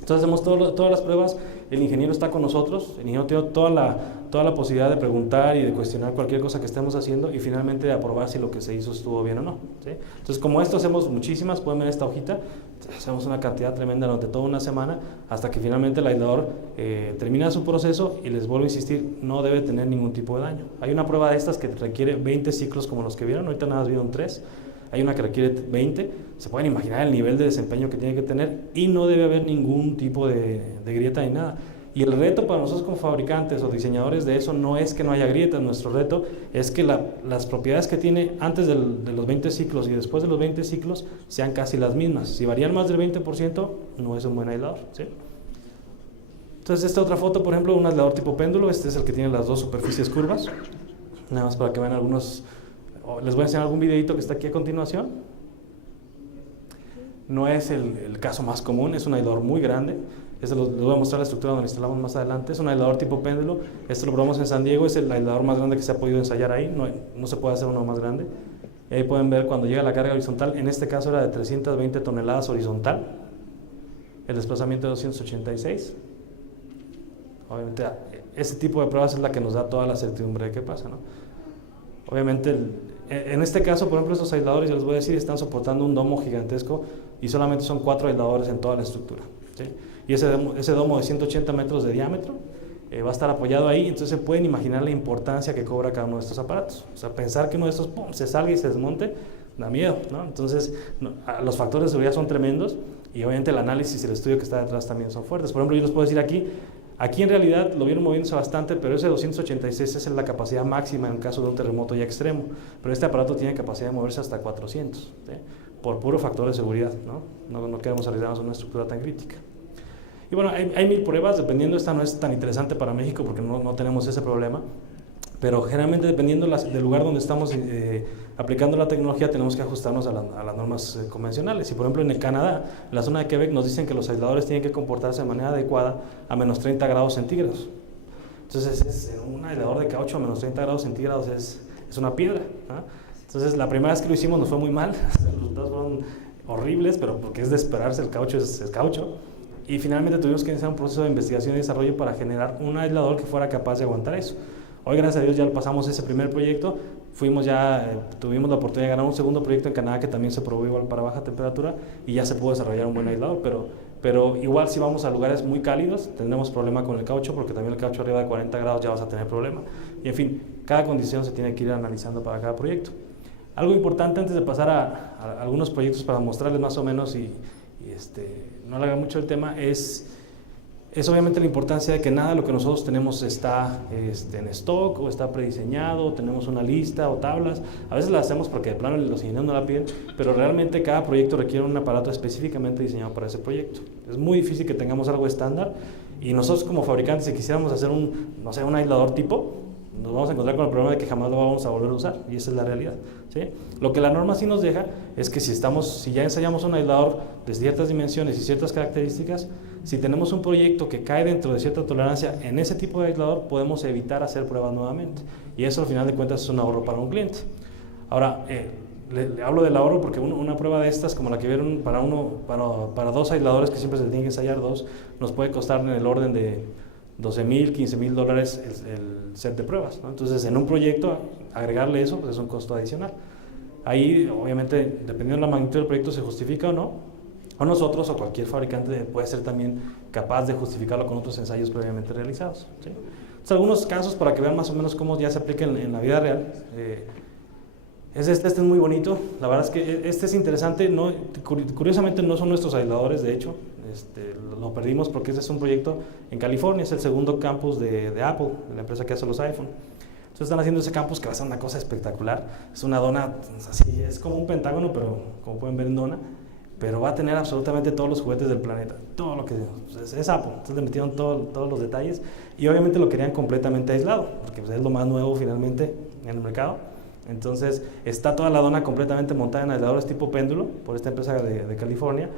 Entonces hacemos todas las pruebas, el ingeniero está con nosotros, el ingeniero tiene toda la posibilidad de preguntar y de cuestionar cualquier cosa que estemos haciendo y finalmente de aprobar si lo que se hizo estuvo bien o no, ¿sí? Entonces como esto hacemos muchísimas, pueden ver esta hojita, hacemos una cantidad tremenda durante toda una semana hasta que finalmente el aislador termina su proceso y les vuelvo a insistir, no debe tener ningún tipo de daño. Hay una prueba de estas que requiere 20 ciclos como los que vieron, ahorita nada más vieron 3. Hay una que requiere 20, se pueden imaginar el nivel de desempeño que tiene que tener y no debe haber ningún tipo de grieta ni nada. Y el reto para nosotros como fabricantes o diseñadores de eso no es que no haya grietas, nuestro reto es que las propiedades que tiene antes de los 20 ciclos y después de los 20 ciclos sean casi las mismas. Si varían más del 20%, no es un buen aislador, ¿sí? Entonces esta otra foto, por ejemplo, un aislador tipo péndulo, este es el que tiene las dos superficies curvas, nada más para que vean algunos. Les voy a enseñar algún videito que está aquí a continuación. No es el caso más común, es un aislador muy grande. Les voy a mostrar la estructura donde lo instalamos más adelante. Es un aislador tipo péndulo. Esto lo probamos en San Diego, es el aislador más grande que se ha podido ensayar ahí. No se puede hacer uno más grande. Y ahí pueden ver cuando llega la carga horizontal. En este caso era de 320 toneladas horizontal. El desplazamiento de 286. Obviamente, ese tipo de pruebas es la que nos da toda la certidumbre de qué pasa, ¿no? Obviamente, en este caso, por ejemplo, estos aisladores, ya les voy a decir, están soportando un domo gigantesco y solamente son 4 aisladores en toda la estructura, ¿sí? Y ese domo de 180 metros de diámetro va a estar apoyado ahí, entonces se pueden imaginar la importancia que cobra cada uno de estos aparatos. O sea, pensar que uno de estos se salga y se desmonte, da miedo, ¿no? Entonces, los factores de seguridad son tremendos y obviamente el análisis y el estudio que está detrás también son fuertes. Por ejemplo, yo les puedo decir aquí en realidad lo vieron moviéndose bastante, pero ese 286 es la capacidad máxima en caso de un terremoto ya extremo. Pero este aparato tiene capacidad de moverse hasta 400, ¿sí? Por puro factor de seguridad, ¿no? No queremos arriesgarnos a una estructura tan crítica. Y bueno, hay 1000 pruebas, dependiendo, esta no es tan interesante para México porque no tenemos ese problema. Pero generalmente dependiendo del lugar donde estamos aplicando la tecnología tenemos que ajustarnos a las normas convencionales. Y por ejemplo en el Canadá, en la zona de Quebec nos dicen que los aisladores tienen que comportarse de manera adecuada a menos 30 grados centígrados. Entonces un aislador de caucho a menos 30 grados centígrados es una piedra, ¿no? Entonces la primera vez que lo hicimos nos fue muy mal, los resultados fueron horribles, pero porque es de esperarse, el caucho es caucho. y finalmente tuvimos que iniciar un proceso de investigación y desarrollo para generar un aislador que fuera capaz de aguantar eso. Hoy, gracias a Dios, ya pasamos ese primer proyecto, tuvimos la oportunidad de ganar un segundo proyecto en Canadá que también se probó igual para baja temperatura y ya se pudo desarrollar un buen aislador, pero igual si vamos a lugares muy cálidos tendremos problema con el caucho, porque también el caucho arriba de 40 grados ya vas a tener problema. Y en fin, cada condición se tiene que ir analizando para cada proyecto. Algo importante antes de pasar a algunos proyectos para mostrarles más o menos y no alargar mucho el tema es obviamente la importancia de que nada de lo que nosotros tenemos está en stock o está prediseñado, tenemos una lista o tablas. A veces las hacemos porque de plano los ingenieros no la piden, pero realmente cada proyecto requiere un aparato específicamente diseñado para ese proyecto. Es muy difícil que tengamos algo estándar y nosotros como fabricantes, si quisiéramos hacer un aislador tipo, nos vamos a encontrar con el problema de que jamás lo vamos a volver a usar, y esa es la realidad, ¿sí? Lo que la norma sí nos deja es que si ya ensayamos un aislador de ciertas dimensiones y ciertas características, si tenemos un proyecto que cae dentro de cierta tolerancia en ese tipo de aislador, podemos evitar hacer pruebas nuevamente, y eso al final de cuentas es un ahorro para un cliente. Ahora, le hablo del ahorro porque una prueba de estas, como la que vieron para dos aisladores, que siempre se tienen que ensayar dos, nos puede costar en el orden de $12,000, $15,000 el set de pruebas, ¿no? Entonces, en un proyecto, agregarle eso pues es un costo adicional. Ahí, obviamente, dependiendo de la magnitud del proyecto, se justifica o no, o nosotros o cualquier fabricante puede ser también capaz de justificarlo con otros ensayos previamente realizados, ¿sí? Entonces, algunos casos para que vean más o menos cómo ya se aplica en la vida real. Este es muy bonito, la verdad es que este es interesante, curiosamente no son nuestros aisladores, de hecho, lo perdimos porque este es un proyecto en California, es el segundo campus de Apple, de la empresa que hace los iPhone. Entonces están haciendo ese campus que va a ser una cosa espectacular, es una dona así, es como un pentágono, pero como pueden ver en dona, pero va a tener absolutamente todos los juguetes del planeta, todo lo que es Apple. Entonces le metieron todos los detalles y obviamente lo querían completamente aislado, porque pues, es lo más nuevo finalmente en el mercado. Entonces está toda la dona completamente montada en aisladores tipo péndulo por esta empresa de California,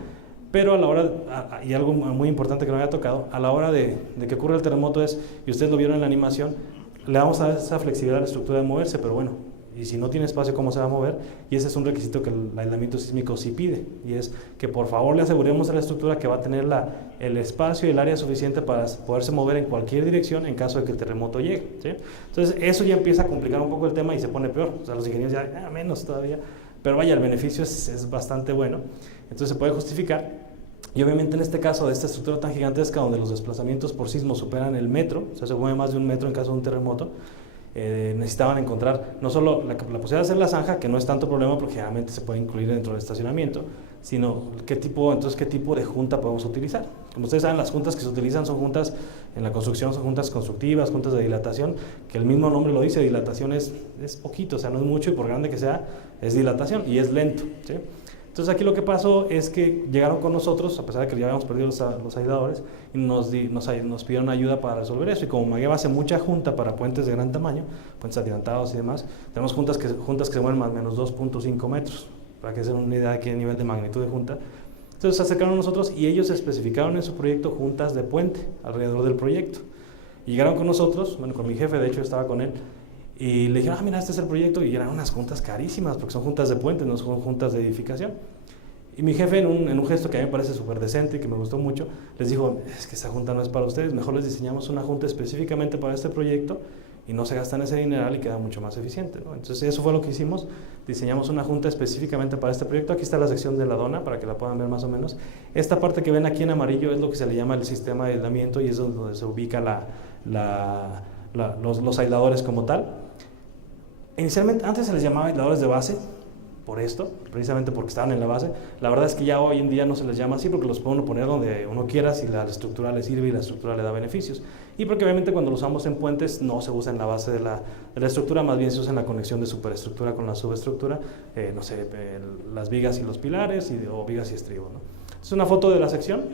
pero a la hora, y algo muy importante que no había tocado, a la hora de que ocurre el terremoto y ustedes lo vieron en la animación, le vamos a dar esa flexibilidad a la estructura de moverse, pero bueno, y si no tiene espacio, ¿cómo se va a mover? Y ese es un requisito que el aislamiento sísmico sí pide, y es que por favor le aseguremos a la estructura que va a tener el espacio y el área suficiente para poderse mover en cualquier dirección en caso de que el terremoto llegue, ¿sí? Entonces eso ya empieza a complicar un poco el tema y se pone peor, o sea, los ingenieros ya, menos todavía, pero vaya, el beneficio es bastante bueno, entonces se puede justificar. Y obviamente en este caso de esta estructura tan gigantesca donde los desplazamientos por sismo superan el metro, o sea, se mueve más de un metro en caso de un terremoto, necesitaban encontrar no solo la posibilidad de hacer la zanja, que no es tanto problema porque generalmente se puede incluir dentro del estacionamiento, sino qué tipo de junta podemos utilizar. Como ustedes saben, las juntas que se utilizan son juntas en la construcción, son juntas constructivas, juntas de dilatación, que el mismo nombre lo dice, dilatación es poquito, o sea, no es mucho y por grande que sea, es dilatación y es lento, ¿sí? Entonces aquí lo que pasó es que llegaron con nosotros, a pesar de que ya habíamos perdido los aisladores, y nos pidieron ayuda para resolver eso. Y como Magueva hace mucha junta para puentes de gran tamaño, puentes atirantados y demás, tenemos juntas que se mueven más o menos 2.5 metros, para que se den una idea de qué nivel de magnitud de junta. Entonces se acercaron a nosotros y ellos especificaron en su proyecto juntas de puente alrededor del proyecto. Y llegaron con nosotros, bueno, con mi jefe, de hecho estaba con él, y le dijeron, mira, este es el proyecto, y eran unas juntas carísimas, porque son juntas de puente, no son juntas de edificación. Y mi jefe, en un gesto que a mí me parece súper decente y que me gustó mucho, les dijo, es que esa junta no es para ustedes, mejor les diseñamos una junta específicamente para este proyecto, y no se gastan ese dineral y queda mucho más eficiente, ¿no? Entonces eso fue lo que hicimos, diseñamos una junta específicamente para este proyecto. Aquí está la sección de la dona, para que la puedan ver más o menos. Esta parte que ven aquí en amarillo es lo que se le llama el sistema de aislamiento, y es donde se ubica los aisladores como tal. Inicialmente, antes se les llamaba aisladores de base, por esto, precisamente porque estaban en la base. La verdad es que ya hoy en día no se les llama así, porque los puede uno poner donde uno quiera si la estructura le sirve y la estructura le da beneficios. Y porque obviamente cuando los usamos en puentes no se usa en la base de la estructura, más bien se usa en la conexión de superestructura con la subestructura, no sé, las vigas y los pilares, o vigas y estribo, ¿no? Es una foto de la sección,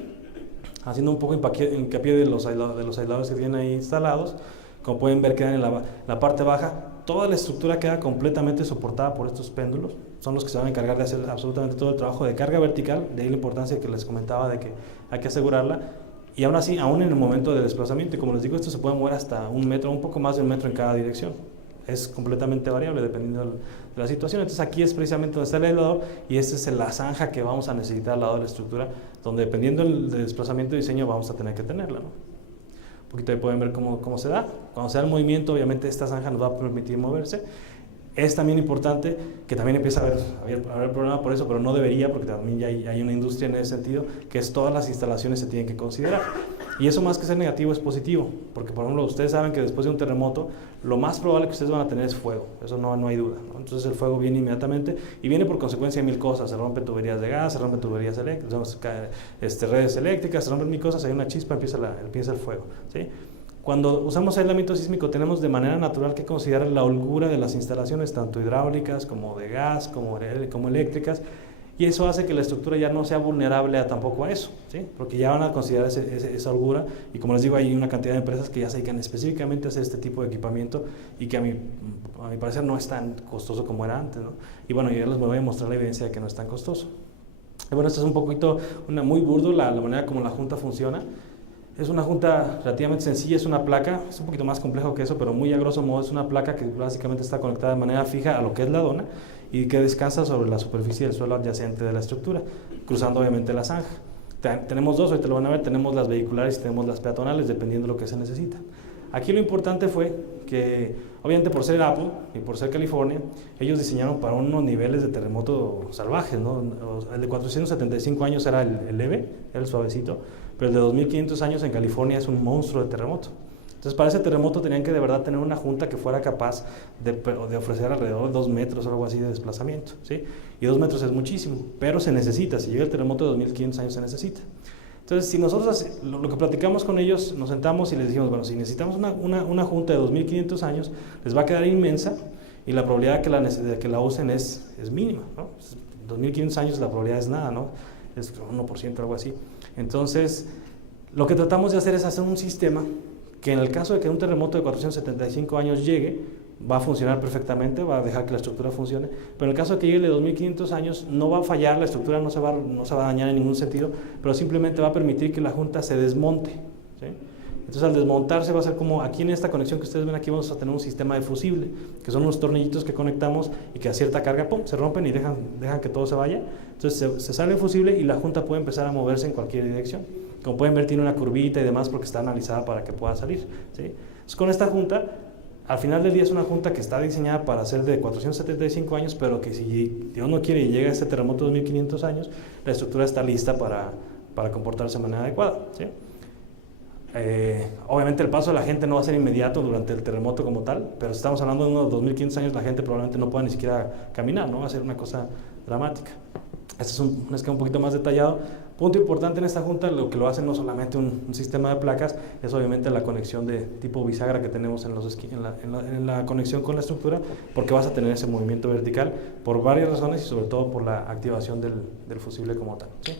haciendo un poco hincapié de los aisladores que tienen ahí instalados. Como pueden ver, quedan en la parte baja. Toda la estructura queda completamente soportada por estos péndulos. Son los que se van a encargar de hacer absolutamente todo el trabajo de carga vertical. De ahí la importancia que les comentaba de que hay que asegurarla. Y aún así, aún en el momento de desplazamiento, y como les digo, esto se puede mover hasta un metro, un poco más de un metro en cada dirección. es completamente variable dependiendo de la situación. Entonces aquí es precisamente donde está el aislador y esta es la zanja que vamos a necesitar al lado de la estructura, donde dependiendo del desplazamiento de diseño vamos a tener que tenerla, ¿no? Un poquito ahí pueden ver cómo se da. Cuando se da el movimiento, obviamente esta zanja nos va a permitir moverse. Es también importante que también empiece a haber problema por eso, pero no debería, porque también ya hay una industria en ese sentido, que es todas las instalaciones se tienen que considerar. Y eso más que ser negativo es positivo, porque por ejemplo ustedes saben que después de un terremoto, lo más probable que ustedes van a tener es fuego, eso no hay duda, ¿no? Entonces el fuego viene inmediatamente y viene por consecuencia de mil cosas, se rompen tuberías de gas, se rompen tuberías eléctricas, redes eléctricas, se rompen mil cosas, hay una chispa, empieza el fuego, ¿sí? Cuando usamos aislamiento sísmico tenemos de manera natural que considerar la holgura de las instalaciones, tanto hidráulicas como de gas, como eléctricas, y eso hace que la estructura ya no sea vulnerable tampoco a eso, ¿sí? Porque ya van a considerar esa holgura, y como les digo, hay una cantidad de empresas que ya se dedican específicamente a hacer este tipo de equipamiento y que a mi parecer no es tan costoso como era antes, ¿no? Y bueno, yo les voy a mostrar la evidencia de que no es tan costoso. Y bueno, esto es un poquito, muy burdo la manera como la junta funciona. Es una junta relativamente sencilla, es una placa, es un poquito más complejo que eso, pero muy a grosso modo es una placa que básicamente está conectada de manera fija a lo que es la dona y que descansa sobre la superficie del suelo adyacente de la estructura, cruzando obviamente la zanja. Tenemos dos, ahorita lo van a ver, tenemos las vehiculares y tenemos las peatonales, dependiendo de lo que se necesita. Aquí lo importante fue que, obviamente por ser Apple y por ser California, ellos diseñaron para unos niveles de terremoto salvajes, ¿no? El de 475 años era el leve, era el suavecito, pero el de 2500 años en California es un monstruo de terremoto. Entonces para ese terremoto tenían que de verdad tener una junta que fuera capaz de ofrecer alrededor de 2 metros o algo así de desplazamiento, ¿sí? Y 2 metros es muchísimo, pero se necesita, si llega el terremoto de 2500 años se necesita. Entonces, si nosotros lo que platicamos con ellos, nos sentamos y les dijimos, bueno, si necesitamos una junta de 2500 años, les va a quedar inmensa y la probabilidad de que la usen es mínima, ¿no? 2500 años la probabilidad es nada, ¿no? Es 1%, algo así. Entonces, lo que tratamos de hacer es hacer un sistema que en el caso de que un terremoto de 475 años llegue, va a funcionar perfectamente, va a dejar que la estructura funcione, pero en el caso de que llegue de 2500 años no va a fallar, la estructura no se va a dañar en ningún sentido, pero simplemente va a permitir que la junta se desmonte, ¿sí? Entonces al desmontarse va a ser como aquí en esta conexión que ustedes ven aquí vamos a tener un sistema de fusible, que son unos tornillitos que conectamos y que a cierta carga ¡pum!, se rompen y dejan que todo se vaya. Entonces se sale el fusible y la junta puede empezar a moverse en cualquier dirección. Como pueden ver tiene una curvita y demás porque está analizada para que pueda salir, ¿sí? Entonces con esta junta, al final del día es una junta que está diseñada para ser de 475 años, pero que si Dios no quiere y llega este terremoto de 2500 años, la estructura está lista para comportarse de manera adecuada, ¿sí? Obviamente el paso de la gente no va a ser inmediato durante el terremoto como tal, pero si estamos hablando de unos 2500 años, la gente probablemente no pueda ni siquiera caminar, ¿no? Va a ser una cosa dramática. Este es un esquema un poquito más detallado. Punto importante en esta junta, lo que lo hace no solamente un sistema de placas, es obviamente la conexión de tipo bisagra que tenemos en la conexión con la estructura, porque vas a tener ese movimiento vertical por varias razones y sobre todo por la activación del fusible como tal, ¿sí?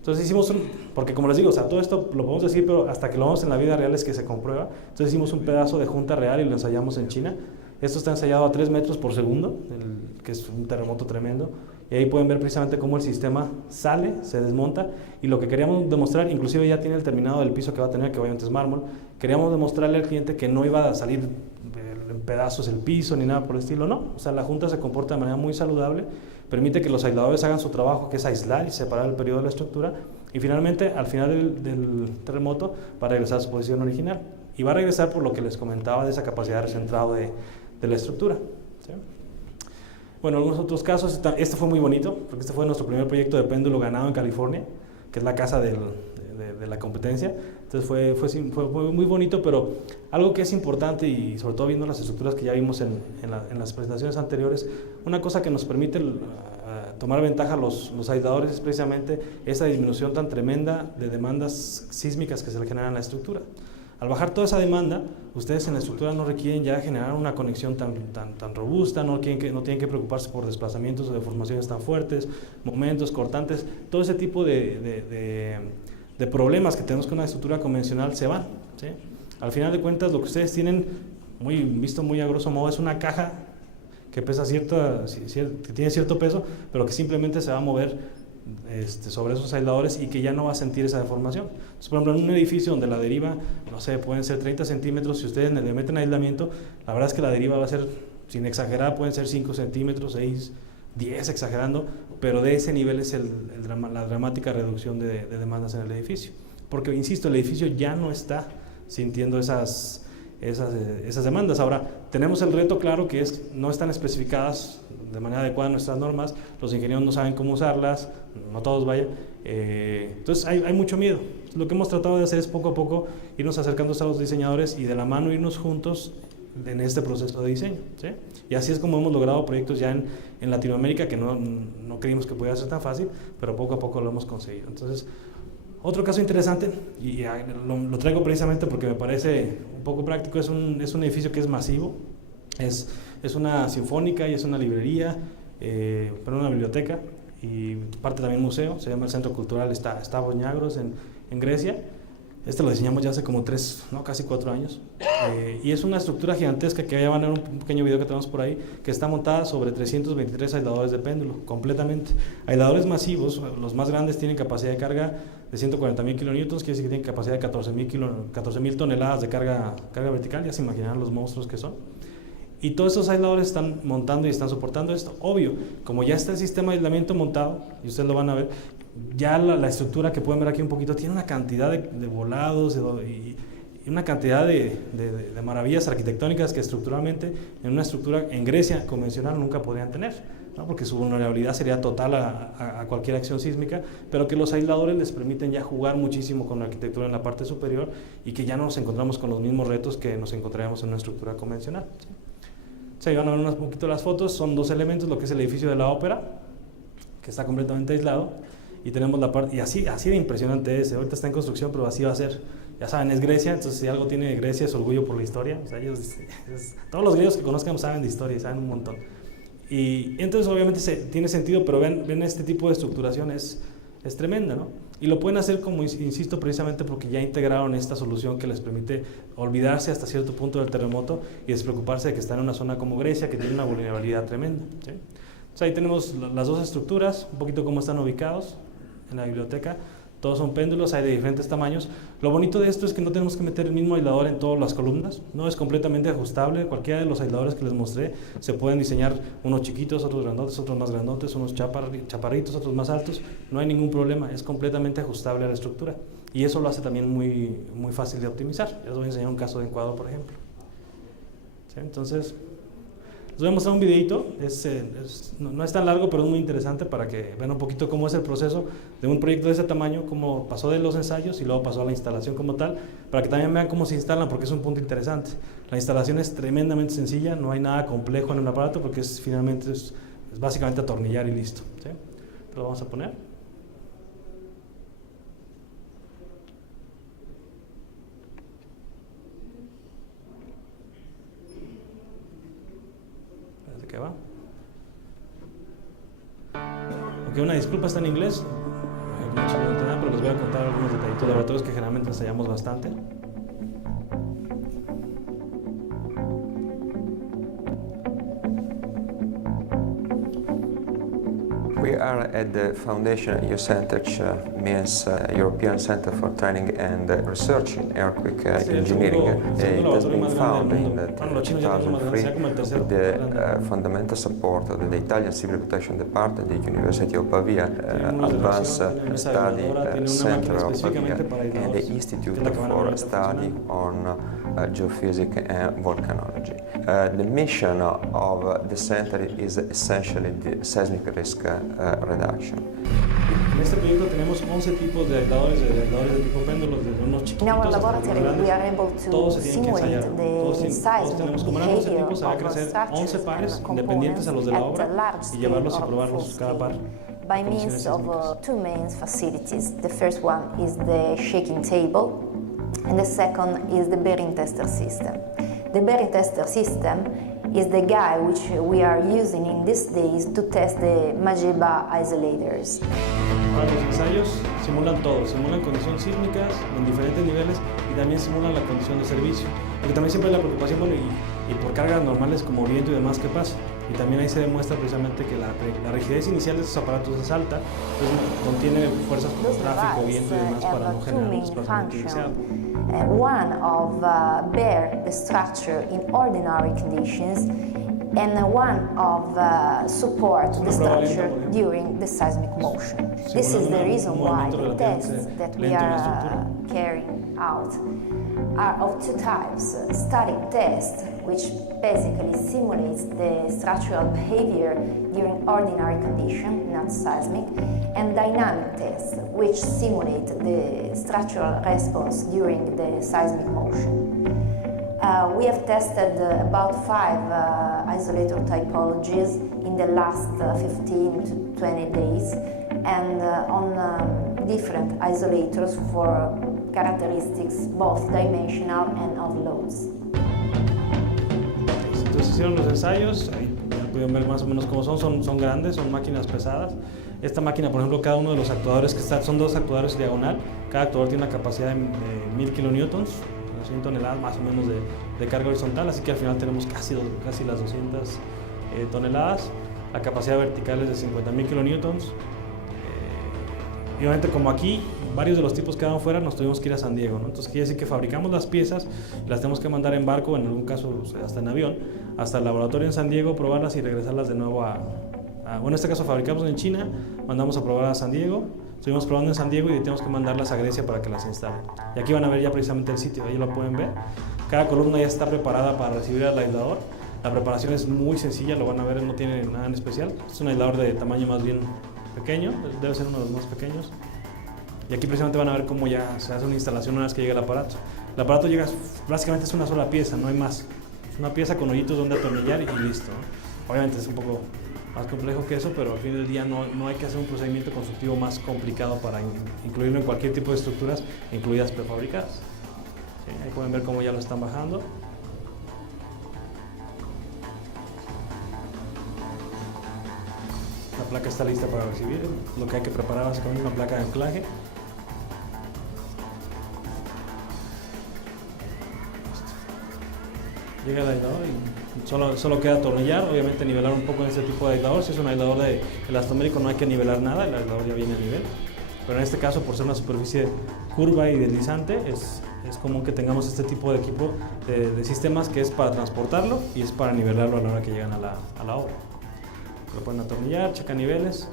Entonces hicimos porque como les digo, o sea, todo esto lo podemos decir, pero hasta que lo vemos en la vida real es que se comprueba. Entonces hicimos un pedazo de junta real y lo ensayamos en China. Esto está ensayado a 3 metros por segundo, que es un terremoto tremendo. Y ahí pueden ver precisamente cómo el sistema sale, se desmonta. Y lo que queríamos demostrar, inclusive ya tiene el terminado del piso que va a tener, que obviamente es mármol. Queríamos demostrarle al cliente que no iba a salir en pedazos el piso ni nada por el estilo, no. O sea, la junta se comporta de manera muy saludable, permite que los aisladores hagan su trabajo, que es aislar y separar el periodo de la estructura. Y finalmente, al final del terremoto, va a regresar a su posición original. Y va a regresar por lo que les comentaba de esa capacidad de recentrado de la estructura, ¿sí? Bueno, algunos otros casos, este fue muy bonito, porque este fue nuestro primer proyecto de péndulo ganado en California, que es la casa de la competencia. Entonces fue muy bonito, pero algo que es importante, y sobre todo viendo las estructuras que ya vimos en las presentaciones anteriores, una cosa que nos permite tomar ventaja a los aisladores es precisamente esa disminución tan tremenda de demandas sísmicas que se le generan a la estructura. Al bajar toda esa demanda, ustedes en la estructura no requieren ya generar una conexión tan robusta, no tienen que preocuparse por desplazamientos o deformaciones tan fuertes, momentos cortantes, todo ese tipo de problemas que tenemos con una estructura convencional se van, ¿sí? Al final de cuentas, lo que ustedes tienen, visto muy a grosso modo, es una caja que pesa que tiene cierto peso, pero que simplemente se va a mover sobre esos aisladores y que ya no va a sentir esa deformación. Entonces, por ejemplo, en un edificio donde la deriva, no sé, pueden ser 30 centímetros, si ustedes le meten aislamiento, la verdad es que la deriva va a ser, sin exagerar, pueden ser 5 centímetros, 6, 10 exagerando, pero de ese nivel es la dramática reducción de demandas en el edificio. Porque, insisto, el edificio ya no está sintiendo esas demandas. Ahora, tenemos el reto claro que no están especificadas de manera adecuada nuestras normas, los ingenieros no saben cómo usarlas, no todos vaya, entonces hay mucho miedo. Lo que hemos tratado de hacer es poco a poco irnos acercando a los diseñadores y de la mano irnos juntos en este proceso de diseño, ¿sí? Y así es como hemos logrado proyectos ya en Latinoamérica que no creímos que pudiera ser tan fácil, pero poco a poco lo hemos conseguido. Entonces, otro caso interesante, y lo traigo precisamente porque me parece un poco práctico, es un edificio que es masivo, es una sinfónica y es una librería, pero una biblioteca y parte también museo, se llama el Centro Cultural Stavros Niagros en Grecia. Este lo diseñamos ya hace como casi 4 años, y es una estructura gigantesca que ya van a ver un pequeño video que tenemos por ahí, que está montada sobre 323 aisladores de péndulo, completamente. Aisladores masivos, los más grandes tienen capacidad de carga de 140.000 kilonewtons, quiere decir que tienen capacidad de 14.000 toneladas de carga vertical, ya se imaginarán los monstruos que son. Y todos esos aisladores están montando y están soportando esto. Obvio, como ya está el sistema de aislamiento montado, y ustedes lo van a ver, ya la estructura que pueden ver aquí un poquito tiene una cantidad de volados y una cantidad de maravillas arquitectónicas que estructuralmente en una estructura en Grecia convencional nunca podrían tener, ¿no? Porque su vulnerabilidad sería total a cualquier acción sísmica, pero que los aisladores les permiten ya jugar muchísimo con la arquitectura en la parte superior y que ya no nos encontramos con los mismos retos que nos encontraríamos en una estructura convencional, ¿sí? Se van a ver un poquito las fotos, son 2 elementos, lo que es el edificio de la ópera, que está completamente aislado, y tenemos la parte, y así de impresionante es, ahorita está en construcción, pero así va a ser. Ya saben, es Grecia, entonces si algo tiene Grecia es orgullo por la historia, o sea, todos los griegos que conozcan saben de historia, saben un montón. Y entonces obviamente tiene sentido, pero ven este tipo de estructuración es tremenda, ¿no? Y lo pueden hacer, como insisto, precisamente porque ya integraron esta solución que les permite olvidarse hasta cierto punto del terremoto y despreocuparse de que están en una zona como Grecia, que tiene una vulnerabilidad tremenda, ¿sí? Entonces ahí tenemos las 2 estructuras, un poquito cómo están ubicados en la biblioteca. Todos son péndulos, hay de diferentes tamaños. Lo bonito de esto es que no tenemos que meter el mismo aislador en todas las columnas, no es completamente ajustable. Cualquiera de los aisladores que les mostré se pueden diseñar, unos chiquitos, otros grandotes, otros más grandotes, unos chaparritos, otros más altos. No hay ningún problema, es completamente ajustable a la estructura. Y eso lo hace también muy fácil de optimizar. Les voy a enseñar un caso de encuadro, por ejemplo. ¿Sí? Entonces, les voy a mostrar un videito, no es tan largo, pero es muy interesante para que vean un poquito cómo es el proceso de un proyecto de ese tamaño, cómo pasó de los ensayos y luego pasó a la instalación como tal, para que también vean cómo se instalan, porque es un punto interesante. La instalación es tremendamente sencilla, no hay nada complejo en el aparato, porque finalmente es básicamente atornillar y listo, ¿sí? Lo vamos a poner. ¿Qué va? Ok, una disculpa, está en inglés, pero les voy a contar algunos detallitos laboratorios que generalmente ensayamos bastante. We are at the Foundation EUCENTEC, means European Center for Training and Research in Earthquake Engineering. It has been founded in 2003 with the fundamental support of the Italian Civil Protection Department, the University of Pavia, Advanced Study Center of Pavia, and the Institute for Study on Geophysics and Volcanology. The mission of the center is essentially the seismic risk reduction. En este proyecto tenemos 11 tipos de aisladores de tipo péndulo, desde unos chiquitos hasta los grandes. Todos se tienen que ensayar. Todos tenemos como eran 11 tipos, había que hacer 11 pares independientes a los de la obra y llevarlos y probarlos cada par. By means of 2 main facilities. The first one is the shaking table, and the second is the bearing tester system. The bearing tester system is the guy which we are using in these days to test the Majeba isolators. Para los ensayos simulan todo, simulan condiciones sísmicas en diferentes niveles y también simulan la condición de servicio. Porque también siempre hay la preocupación, bueno, y y por cargas normales como viento y demás que pasa. Y también ahí se demuestra precisamente que la rigidez inicial de estos aparatos es alta, entonces contiene fuerzas como tráfico, viento y demás para no generar un desplazamiento inicial. One of bear the structure in ordinary conditions, and one of support the structure during the seismic motion. This is the reason why the tests that we are carrying out are of two types: static test, which basically simulates the structural behavior during ordinary condition, not seismic, and dynamic test, which simulate the structural response during the seismic motion. We have tested about 5 isolator typologies in the last 15 to 20 days, and on different isolators for characteristics both dimensional and of loads. Entonces hicieron los ensayos, ahí ya pudieron ver más o menos cómo son grandes, son máquinas pesadas. Esta máquina, por ejemplo, cada uno de los actuadores que está, son 2 actuadores diagonal, cada actuador tiene una capacidad de 1000 kilonewtons, 100 toneladas más o menos de carga horizontal, así que al final tenemos casi las 200 toneladas. La capacidad vertical es de 50.000 kilonewtons. Y obviamente, como aquí varios de los tipos quedaban fuera, nos tuvimos que ir a San Diego, ¿no? Entonces quiere decir que fabricamos las piezas, las tenemos que mandar en barco, en algún caso hasta en avión, hasta el laboratorio en San Diego, probarlas y regresarlas de nuevo bueno, en este caso fabricamos en China, mandamos a probar a San Diego, estuvimos probando en San Diego y tenemos que mandarlas a Grecia para que las instalen. Y aquí van a ver ya precisamente el sitio, ahí lo pueden ver. Cada columna ya está preparada para recibir al aislador. La preparación es muy sencilla, lo van a ver, no tiene nada en especial. Es un aislador de tamaño más bien pequeño, debe ser uno de los más pequeños. Y aquí precisamente van a ver cómo ya se hace una instalación una vez que llega el aparato. El aparato llega, básicamente es una sola pieza, no hay más. Es una pieza con hoyitos donde atornillar y listo, ¿no? Obviamente es un poco más complejo que eso, pero al fin del día no hay que hacer un procedimiento constructivo más complicado para incluirlo en cualquier tipo de estructuras, incluidas prefabricadas. ¿Sí? Ahí pueden ver cómo ya lo están bajando. La placa está lista para recibir. Lo que hay que preparar básicamente es una placa de anclaje. Llega el aislador y solo queda atornillar, obviamente nivelar un poco en este tipo de aislador. Si es un aislador de elastomérico no hay que nivelar nada, el aislador ya viene a nivel. Pero en este caso, por ser una superficie curva y deslizante, es común que tengamos este tipo de equipo de sistemas que es para transportarlo y es para nivelarlo a la hora que llegan a la obra. Lo pueden atornillar, checan niveles.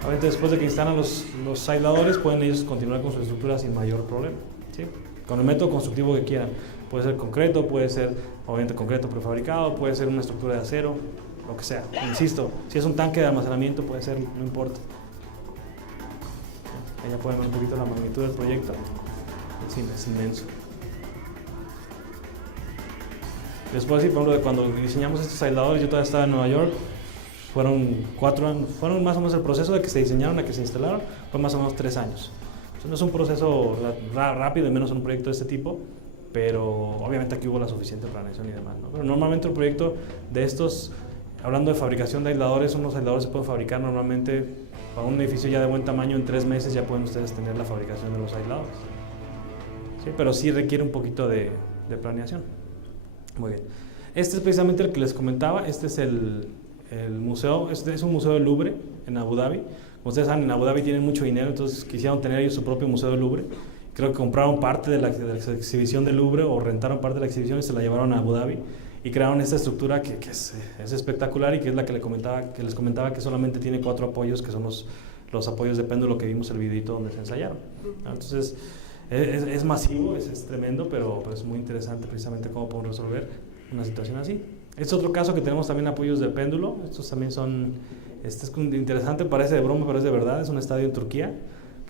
Obviamente después de que instalan los aisladores pueden ellos continuar con su estructura sin mayor problema, ¿sí? Con el método constructivo que quieran. Puede ser concreto, puede ser obviamente concreto prefabricado, puede ser una estructura de acero, lo que sea. Insisto, si es un tanque de almacenamiento puede ser, no importa. Ahí ya pueden ver un poquito la magnitud del proyecto. Es inmenso. Después, sí, por ejemplo, cuando diseñamos estos aisladores, yo todavía estaba en Nueva York. Fueron 4 años, fueron más o menos el proceso de que se diseñaron a que se instalaron, fue más o menos 3 años. Entonces no es un proceso rápido, y menos en un proyecto de este tipo, pero obviamente aquí hubo la suficiente planeación y demás, ¿no? Pero normalmente un proyecto de estos, hablando de fabricación de aisladores, unos aisladores se pueden fabricar normalmente para un edificio ya de buen tamaño, en 3 meses ya pueden ustedes tener la fabricación de los aisladores. ¿Sí? Pero sí requiere un poquito de planeación. Muy bien. Este es precisamente el que les comentaba, este es el museo, este es un museo del Louvre en Abu Dhabi. Como ustedes saben, en Abu Dhabi tienen mucho dinero, entonces quisieron tener ellos su propio museo del Louvre. Creo que compraron parte de la exhibición del Louvre o rentaron parte de la exhibición y se la llevaron a Abu Dhabi y crearon esta estructura que es espectacular y que es la que les comentaba que solamente tiene 4 apoyos, que son los apoyos de péndulo que vimos el videito donde se ensayaron. Entonces es masivo, es tremendo, pero es muy interesante precisamente cómo podemos resolver una situación así. Este es otro caso que tenemos también apoyos de péndulo. Estos también son, este es interesante, parece de broma, pero es de verdad. Es un estadio en Turquía,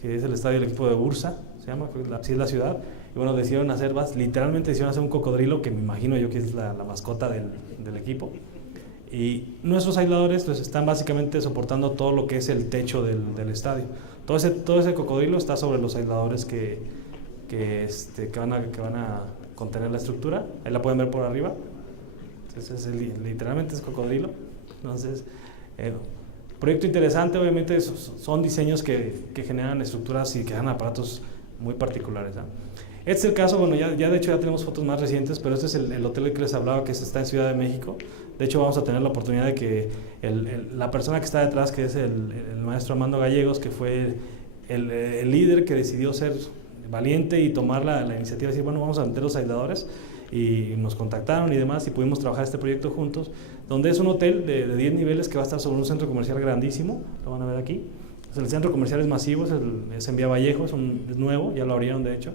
que es el estadio del equipo de Bursa, se llama, así es la ciudad. Y bueno, literalmente decidieron hacer un cocodrilo, que me imagino yo que es la mascota del equipo. Y nuestros aisladores pues, están básicamente soportando todo lo que es el techo del estadio. Todo ese cocodrilo está sobre los aisladores que van a contener la estructura. Ahí la pueden ver por arriba. Entonces literalmente es cocodrilo. Entonces Proyecto interesante, obviamente son diseños que generan estructuras y que generan aparatos muy particulares, ¿no? Este es el caso, bueno, ya de hecho ya tenemos fotos más recientes, pero este es el hotel que les hablaba, que está en Ciudad de México. De hecho vamos a tener la oportunidad de que la persona que está detrás, que es el maestro Armando Gallegos, que fue el líder que decidió ser valiente y tomar la iniciativa de decir, bueno, vamos a meter los aisladores, y nos contactaron y demás, y pudimos trabajar este proyecto juntos, donde es un hotel de 10 niveles que va a estar sobre un centro comercial grandísimo, lo van a ver aquí. El centro comercial es masivo, es en Vía Vallejo, es nuevo, ya lo abrieron de hecho.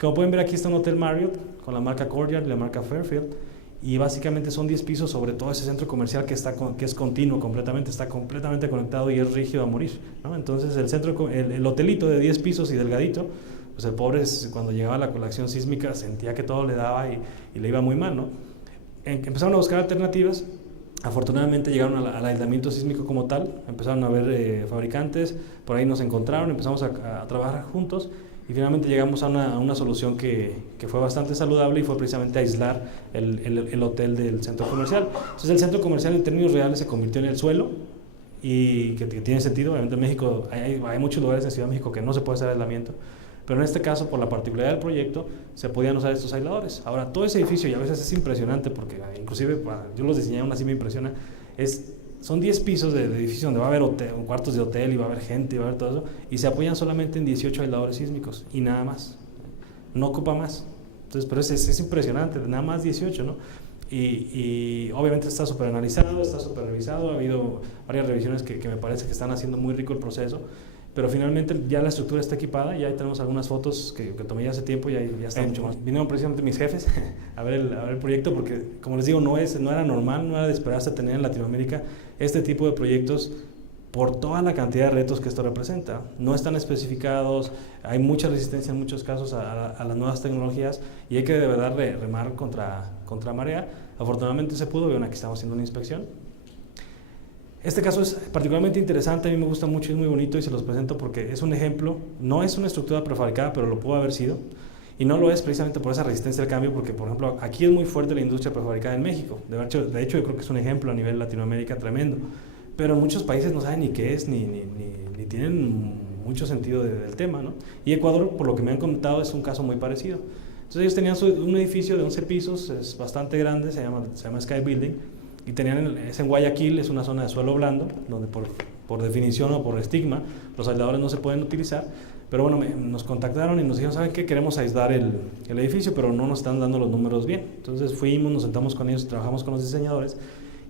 Como pueden ver, aquí está un hotel Marriott con la marca Courtyard y la marca Fairfield, y básicamente son 10 pisos sobre todo ese centro comercial que es continuo completamente, está completamente conectado y es rígido a morir, ¿no? Entonces el hotelito de 10 pisos y delgadito, pues el pobre cuando llegaba la acción sísmica sentía que todo le daba y le iba muy mal, ¿no? Empezaron a buscar alternativas. Afortunadamente llegaron al aislamiento sísmico como tal, empezaron a ver fabricantes, por ahí nos encontraron, empezamos a trabajar juntos y finalmente llegamos a una solución que fue bastante saludable, y fue precisamente aislar el hotel del centro comercial. Entonces el centro comercial en términos reales se convirtió en el suelo, y que tiene sentido. Obviamente en México hay muchos lugares en Ciudad de México que no se puede hacer aislamiento, pero en este caso, por la particularidad del proyecto, se podían usar estos aisladores. Ahora, todo ese edificio, y a veces es impresionante, porque inclusive yo los diseñé, aún así me impresiona, son 10 pisos de edificio donde va a haber cuartos de hotel, y va a haber gente, y va a haber todo eso, y se apoyan solamente en 18 aisladores sísmicos, y nada más. No ocupa más. Entonces, pero es impresionante, nada más 18, ¿no? Y obviamente está súper analizado, está súper revisado, ha habido varias revisiones que me parece que están haciendo muy rico el proceso. Pero finalmente ya la estructura está equipada, ya ahí tenemos algunas fotos que tomé ya hace tiempo, y ya está mucho más. Vinieron precisamente mis jefes a ver el proyecto, porque como les digo, no era normal, no era de esperarse tener en Latinoamérica este tipo de proyectos por toda la cantidad de retos que esto representa. No están especificados, hay mucha resistencia en muchos casos a las nuevas tecnologías, y hay que de verdad remar contra marea. Afortunadamente se pudo, aquí estamos haciendo una inspección. Este caso es particularmente interesante, a mí me gusta mucho, es muy bonito, y se los presento porque es un ejemplo. No es una estructura prefabricada, pero lo pudo haber sido, y no lo es precisamente por esa resistencia al cambio, porque por ejemplo aquí es muy fuerte la industria prefabricada en México. De hecho yo creo que es un ejemplo a nivel Latinoamérica tremendo, pero en muchos países no saben ni qué es, ni tienen mucho sentido del tema, ¿no? Y Ecuador, por lo que me han contado, es un caso muy parecido. Entonces ellos tenían un edificio de 11 pisos, es bastante grande, se llama Sky Building, y es en Guayaquil, es una zona de suelo blando, donde por definición o por estigma los aisladores no se pueden utilizar. Pero bueno, nos contactaron y nos dijeron, ¿saben qué? Queremos aislar el edificio, pero no nos están dando los números bien. Entonces fuimos, nos sentamos con ellos, trabajamos con los diseñadores,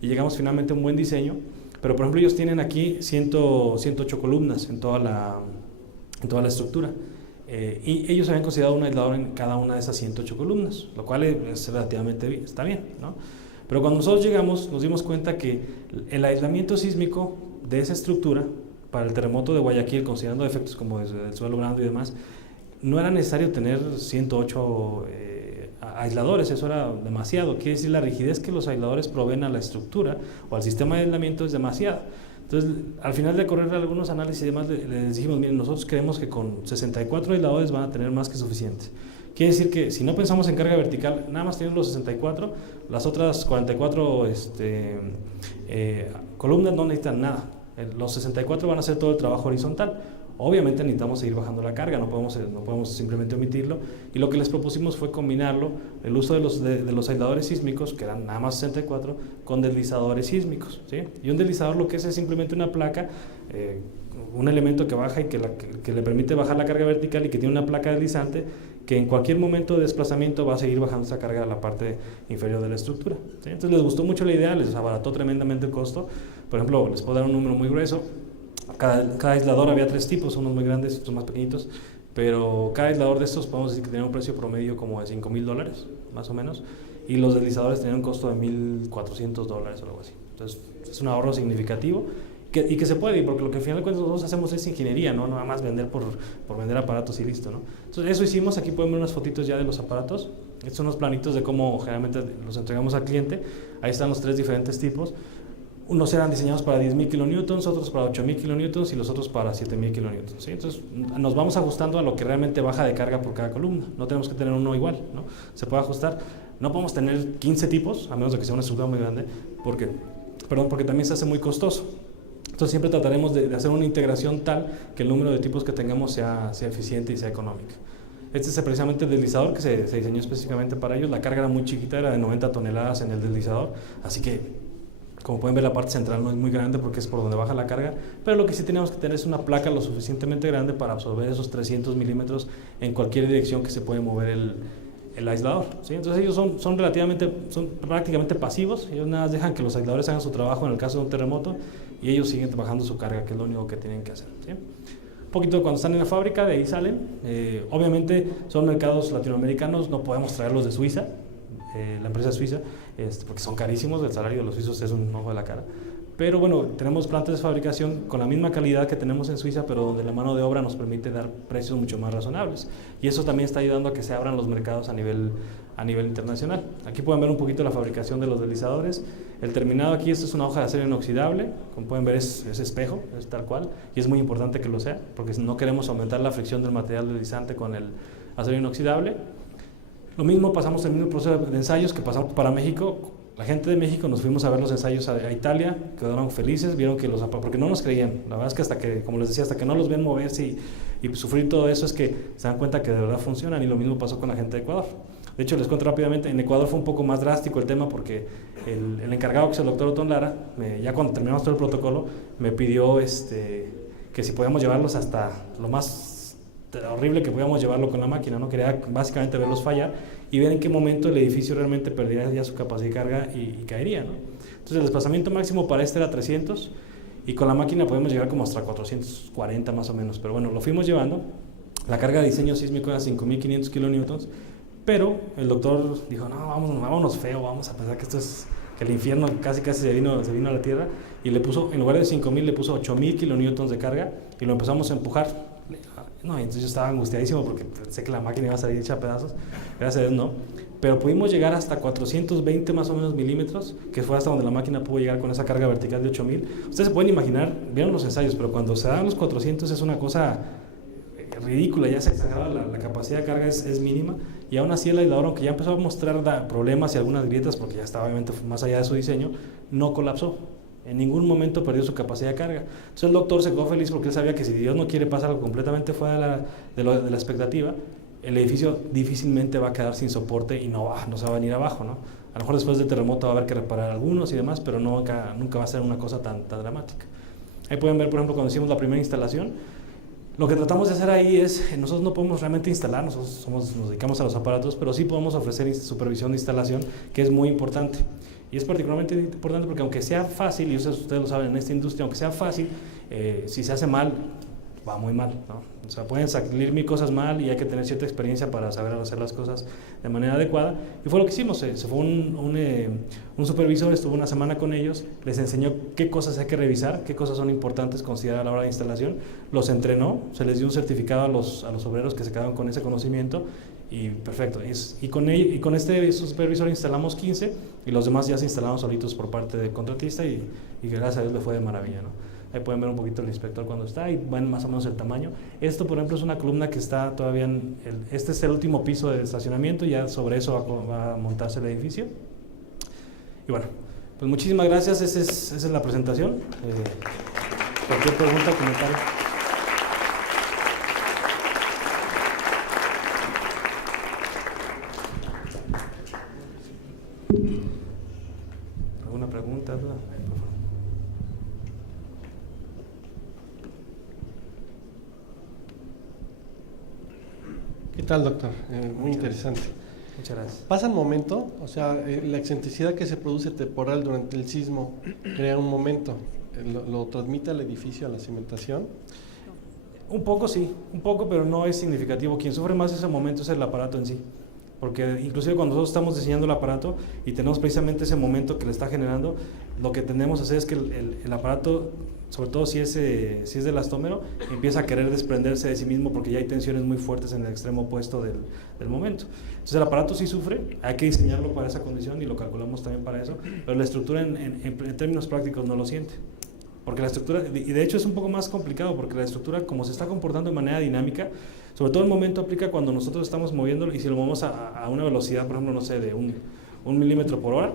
y llegamos finalmente a un buen diseño. Pero por ejemplo ellos tienen aquí 108 columnas en toda la estructura, y ellos habían considerado un aislador en cada una de esas 108 columnas, lo cual es relativamente bien, está bien, ¿no? Pero cuando nosotros llegamos, nos dimos cuenta que el aislamiento sísmico de esa estructura para el terremoto de Guayaquil, considerando efectos como el suelo blando y demás, no era necesario tener 108 aisladores, eso era demasiado. Quiere decir, la rigidez que los aisladores proveen a la estructura o al sistema de aislamiento es demasiada. Entonces, al final de correr algunos análisis y demás, les dijimos, miren, nosotros creemos que con 64 aisladores van a tener más que suficiente. Quiere decir que si no pensamos en carga vertical, nada más tienen los 64, las otras 44 columnas no necesitan nada. Los 64 van a hacer todo el trabajo horizontal. Obviamente necesitamos seguir bajando la carga, no podemos simplemente omitirlo, y lo que les propusimos fue combinarlo, el uso de los aisladores sísmicos, que eran nada más 64, con deslizadores sísmicos, ¿sí? Y un deslizador lo que es simplemente una placa, un elemento que baja y que le permite bajar la carga vertical, y que tiene una placa deslizante que en cualquier momento de desplazamiento va a seguir bajando esa carga a la parte inferior de la estructura, ¿sí? Entonces les gustó mucho la idea, les abarató tremendamente el costo. Por ejemplo, les puedo dar un número muy grueso. Cada aislador había 3 tipos, unos muy grandes y otros más pequeñitos, pero cada aislador de estos podemos decir que tenía un precio promedio como de $5,000, más o menos, y los deslizadores tenían un costo de $1,400 o algo así. Entonces es un ahorro significativo y que se puede, porque lo que al final de cuentas nosotros hacemos es ingeniería, no nada más vender por vender aparatos y listo, ¿no? Entonces eso hicimos. Aquí pueden ver unas fotitos ya de los aparatos. Estos son los planitos de cómo generalmente los entregamos al cliente. Ahí están los 3 diferentes tipos. Unos eran diseñados para 10,000 kilonewtons, otros para 8,000 kilonewtons y los otros para 7,000 kilonewtons, ¿sí? Entonces nos vamos ajustando a lo que realmente baja de carga por cada columna. No tenemos que tener uno igual, ¿no? Se puede ajustar. No podemos tener 15 tipos, a menos de que sea una estructura muy grande, porque también se hace muy costoso. Entonces siempre trataremos de hacer una integración tal que el número de tipos que tengamos sea eficiente y sea económico. Este es precisamente el deslizador que se diseñó específicamente para ellos. La carga era muy chiquita, era de 90 toneladas en el deslizador, así que como pueden ver la parte central no es muy grande porque es por donde baja la carga, pero lo que sí tenemos que tener es una placa lo suficientemente grande para absorber esos 300 milímetros en cualquier dirección que se puede mover el aislador, ¿sí? Entonces ellos son prácticamente pasivos, ellos nada más dejan que los aisladores hagan su trabajo en el caso de un terremoto y ellos siguen bajando su carga, que es lo único que tienen que hacer, ¿sí? Un poquito cuando están en la fábrica, de ahí salen, obviamente son mercados latinoamericanos, no podemos traerlos de Suiza, la empresa suiza, porque son carísimos, el salario de los suizos es un ojo de la cara. Pero bueno, tenemos plantas de fabricación con la misma calidad que tenemos en Suiza, pero donde la mano de obra nos permite dar precios mucho más razonables. Y eso también está ayudando a que se abran los mercados a nivel internacional. Aquí pueden ver un poquito la fabricación de los deslizadores. El terminado aquí, esto es una hoja de acero inoxidable, como pueden ver es espejo, es tal cual, y es muy importante que lo sea, porque no queremos aumentar la fricción del material deslizante con el acero inoxidable. Lo mismo pasamos el mismo proceso de ensayos que pasamos para México. La gente de México nos fuimos a ver los ensayos a Italia, quedaron felices, vieron que porque no nos creían. La verdad es que hasta que, como les decía, hasta que no los ven moverse y sufrir todo eso es que se dan cuenta que de verdad funcionan, y lo mismo pasó con la gente de Ecuador. De hecho, les cuento rápidamente, en Ecuador fue un poco más drástico el tema porque el encargado, que es el doctor Otón Lara, ya cuando terminamos todo el protocolo, me pidió que si podíamos llevarlos hasta lo más horrible que podíamos llevarlo con la máquina, ¿no? Quería básicamente verlos fallar y ver en qué momento el edificio realmente perdería ya su capacidad de carga y caería, ¿no? Entonces el desplazamiento máximo para era 300 y con la máquina podemos llegar como hasta 440 más o menos, pero bueno, lo fuimos llevando. La carga de diseño sísmico era 5.500 kilonewtons, pero el doctor dijo, no, vámonos feo, vamos a pensar que esto es, que el infierno casi se vino a la tierra, y le puso, en lugar de 5.000 le puso 8.000 kilonewtons de carga y lo empezamos a empujar. No, entonces yo estaba angustiadísimo porque pensé que la máquina iba a salir hecha a pedazos, gracias a Dios no, pero pudimos llegar hasta 420 más o menos milímetros, que fue hasta donde la máquina pudo llegar con esa carga vertical de 8.000. Ustedes se pueden imaginar, vieron los ensayos, pero cuando se dan los 400 es una cosa ridícula, ya se exageraba, la capacidad de carga es mínima, y aún así el aislador, aunque ya empezó a mostrar problemas y algunas grietas, porque ya estaba obviamente más allá de su diseño, no colapsó. En ningún momento perdió su capacidad de carga. Entonces el doctor se quedó feliz porque él sabía que si Dios no quiere pasar algo completamente fuera de la expectativa, el edificio difícilmente va a quedar sin soporte y no se va a venir abajo, ¿no? A lo mejor después del terremoto va a haber que reparar algunos y demás, pero nunca va a ser una cosa tan dramática. Ahí pueden ver, por ejemplo, cuando hicimos la primera instalación, lo que tratamos de hacer ahí es, nosotros no podemos realmente instalar, nosotros nos dedicamos a los aparatos, pero sí podemos ofrecer supervisión de instalación, que es muy importante. Y es particularmente importante porque aunque sea fácil, y ustedes lo saben en esta industria, aunque sea fácil, si se hace mal, va muy mal, ¿no? O sea, pueden salir mil cosas mal y hay que tener cierta experiencia para saber hacer las cosas de manera adecuada. Y fue lo que hicimos, se fue un supervisor, estuvo una semana con ellos, les enseñó qué cosas hay que revisar, qué cosas son importantes considerar a la hora de instalación, los entrenó, se les dio un certificado a los obreros que se quedaron con ese conocimiento. Y perfecto, y con este supervisor instalamos 15 y los demás ya se instalaron solitos por parte del contratista y gracias a Dios le fue de maravilla, ¿no? Ahí pueden ver un poquito el inspector cuando está y ven más o menos el tamaño. Esto, por ejemplo, es una columna que está todavía este es el último piso de estacionamiento, ya sobre eso va a montarse el edificio. Y bueno, pues muchísimas gracias, esa es la presentación. Cualquier pregunta, comentario. ¿Alguna pregunta, duda? ¿Qué tal, doctor? Muy interesante. Muchas gracias. ¿Pasa el momento? O sea, la excentricidad que se produce temporal durante el sismo crea un momento. ¿Lo transmite al edificio, a la cimentación? Un poco sí, un poco, pero no es significativo. Quien sufre más ese momento es el aparato en sí. Porque inclusive cuando nosotros estamos diseñando el aparato y tenemos precisamente ese momento que le está generando, lo que tendemos a hacer es que el aparato, sobre todo si es de elastómero, empieza a querer desprenderse de sí mismo porque ya hay tensiones muy fuertes en el extremo opuesto del momento. Entonces el aparato sí sufre, hay que diseñarlo para esa condición y lo calculamos también para eso, pero la estructura en términos prácticos no lo siente. Porque la estructura, y de hecho es un poco más complicado porque la estructura, como se está comportando de manera dinámica, sobre todo el momento aplica cuando nosotros estamos moviéndolo y si lo movemos a una velocidad, por ejemplo, no sé, de un milímetro por hora,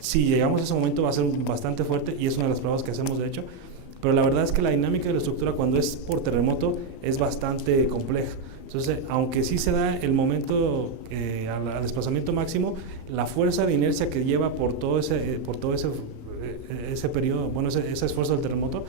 si llegamos a ese momento va a ser bastante fuerte y es una de las pruebas que hacemos de hecho. pero la verdad es que la dinámica de la estructura cuando es por terremoto es bastante compleja. Entonces, aunque sí se da el momento al desplazamiento máximo, la fuerza de inercia que lleva por todo ese periodo, bueno, ese esfuerzo del terremoto,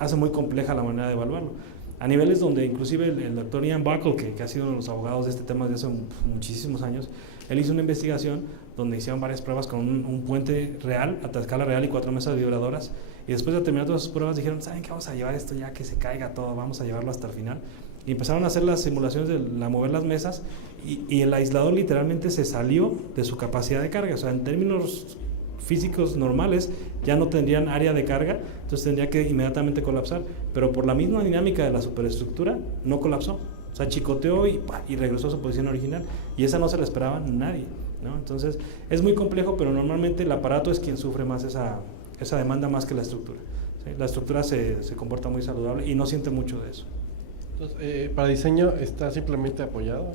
hace muy compleja la manera de evaluarlo. A niveles donde inclusive el doctor Ian Buckle, que ha sido uno de los abogados de este tema desde hace muchísimos años, él hizo una investigación donde hicieron varias pruebas con un puente real, a escala real y 4 mesas vibradoras, y después de terminar todas sus pruebas dijeron, ¿saben qué? Vamos a llevar esto ya que se caiga todo, vamos a llevarlo hasta el final. Y empezaron a hacer las simulaciones de mover las mesas y el aislador literalmente se salió de su capacidad de carga. O sea, en términos físicos normales ya no tendrían área de carga, entonces tendría que inmediatamente colapsar. Pero por la misma dinámica de la superestructura no colapsó. O sea, chicoteó y regresó a su posición original. Y esa no se la esperaba nadie, ¿no? Entonces es muy complejo, pero normalmente el aparato es quien sufre más esa demanda más que la estructura, ¿sí? La estructura se comporta muy saludable y no siente mucho de eso. Entonces, para diseño está simplemente apoyado.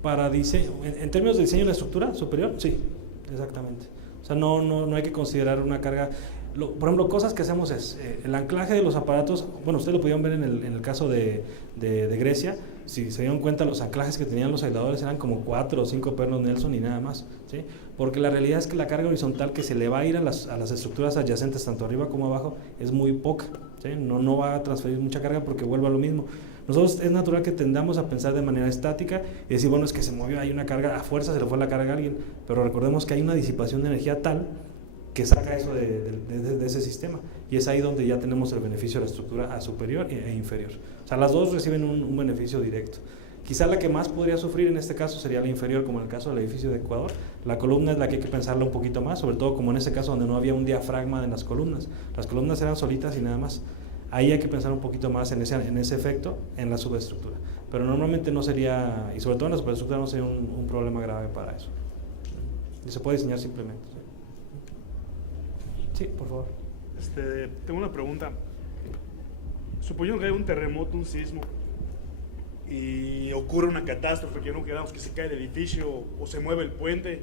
Para diseño, en términos de diseño de la estructura superior, sí, exactamente. O sea, no hay que considerar una carga. Por ejemplo, cosas que hacemos es el anclaje de los aparatos. Bueno, ustedes lo pudieron ver en el caso de Grecia. Si se dieron cuenta, los anclajes que tenían los aisladores eran como 4 o 5 pernos Nelson y nada más, ¿sí? Porque la realidad es que la carga horizontal que se le va a ir a las estructuras adyacentes, tanto arriba como abajo, es muy poca, ¿sí? No va a transferir mucha carga porque vuelve a lo mismo. Nosotros es natural que tendamos a pensar de manera estática y decir, bueno, es que se movió, hay una carga, a fuerza se le fue la carga a alguien, pero recordemos que hay una disipación de energía tal que saca eso de ese sistema, y es ahí donde ya tenemos el beneficio de la estructura a superior e inferior. O sea, las dos reciben un beneficio directo. Quizá la que más podría sufrir en este caso sería la inferior, como en el caso del edificio de Ecuador. La columna es la que hay que pensarla un poquito más, sobre todo como en ese caso donde no había un diafragma en las columnas. Las columnas eran solitas y nada más. Ahí hay que pensar un poquito más en ese efecto en la subestructura. Pero normalmente no sería, y sobre todo en la superestructura, no sería un problema grave para eso. Y se puede diseñar simplemente. Sí, por favor. Tengo una pregunta. Suponiendo que hay un terremoto, un sismo, y ocurre una catástrofe, que no queramos que se cae el edificio o se mueve el puente,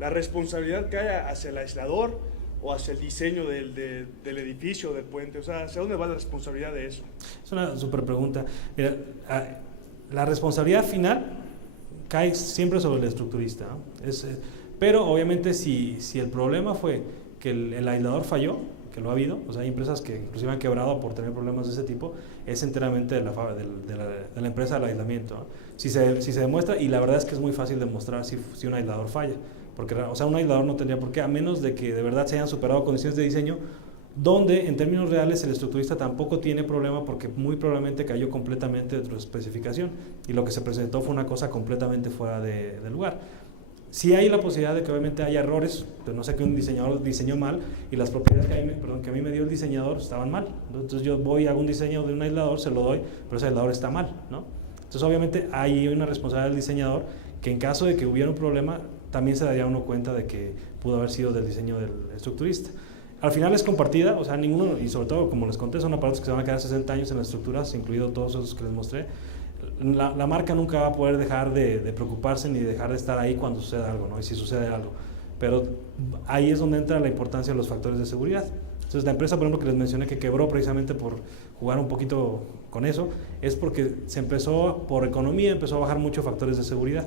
¿la responsabilidad cae hacia el aislador o hacia el diseño del edificio, del puente? O sea, ¿hacia dónde va la responsabilidad de eso? Es una súper pregunta. Mira, la responsabilidad final cae siempre sobre el estructurista, ¿no? Pero obviamente si el problema fue que el aislador falló, que lo ha habido, o sea, hay empresas que inclusive han quebrado por tener problemas de ese tipo, es enteramente de la empresa del aislamiento, ¿no? Si se demuestra, y la verdad es que es muy fácil demostrar si un aislador falla, porque, o sea, un aislador no tendría por qué, a menos de que de verdad se hayan superado condiciones de diseño, donde en términos reales el estructurista tampoco tiene problema porque muy probablemente cayó completamente dentro de su especificación, y lo que se presentó fue una cosa completamente fuera de lugar. Sí hay la posibilidad de que obviamente haya errores, pero no sé, que un diseñador diseñó mal y las propiedades que a mí me dio el diseñador estaban mal. Entonces yo voy a un diseño de un aislador, se lo doy, pero ese aislador está mal, ¿no? Entonces obviamente hay una responsabilidad del diseñador que en caso de que hubiera un problema también se daría uno cuenta de que pudo haber sido del diseño del estructurista. Al final es compartida, o sea, ninguno, y sobre todo como les conté, son aparatos que se van a quedar 60 años en las estructuras, incluido todos esos que les mostré. La marca nunca va a poder dejar de preocuparse ni dejar de estar ahí cuando suceda algo, ¿no? Y si sucede algo. Pero ahí es donde entra la importancia de los factores de seguridad. Entonces la empresa, por ejemplo, que les mencioné que quebró precisamente por jugar un poquito con eso, es porque se empezó, por economía, empezó a bajar muchos factores de seguridad.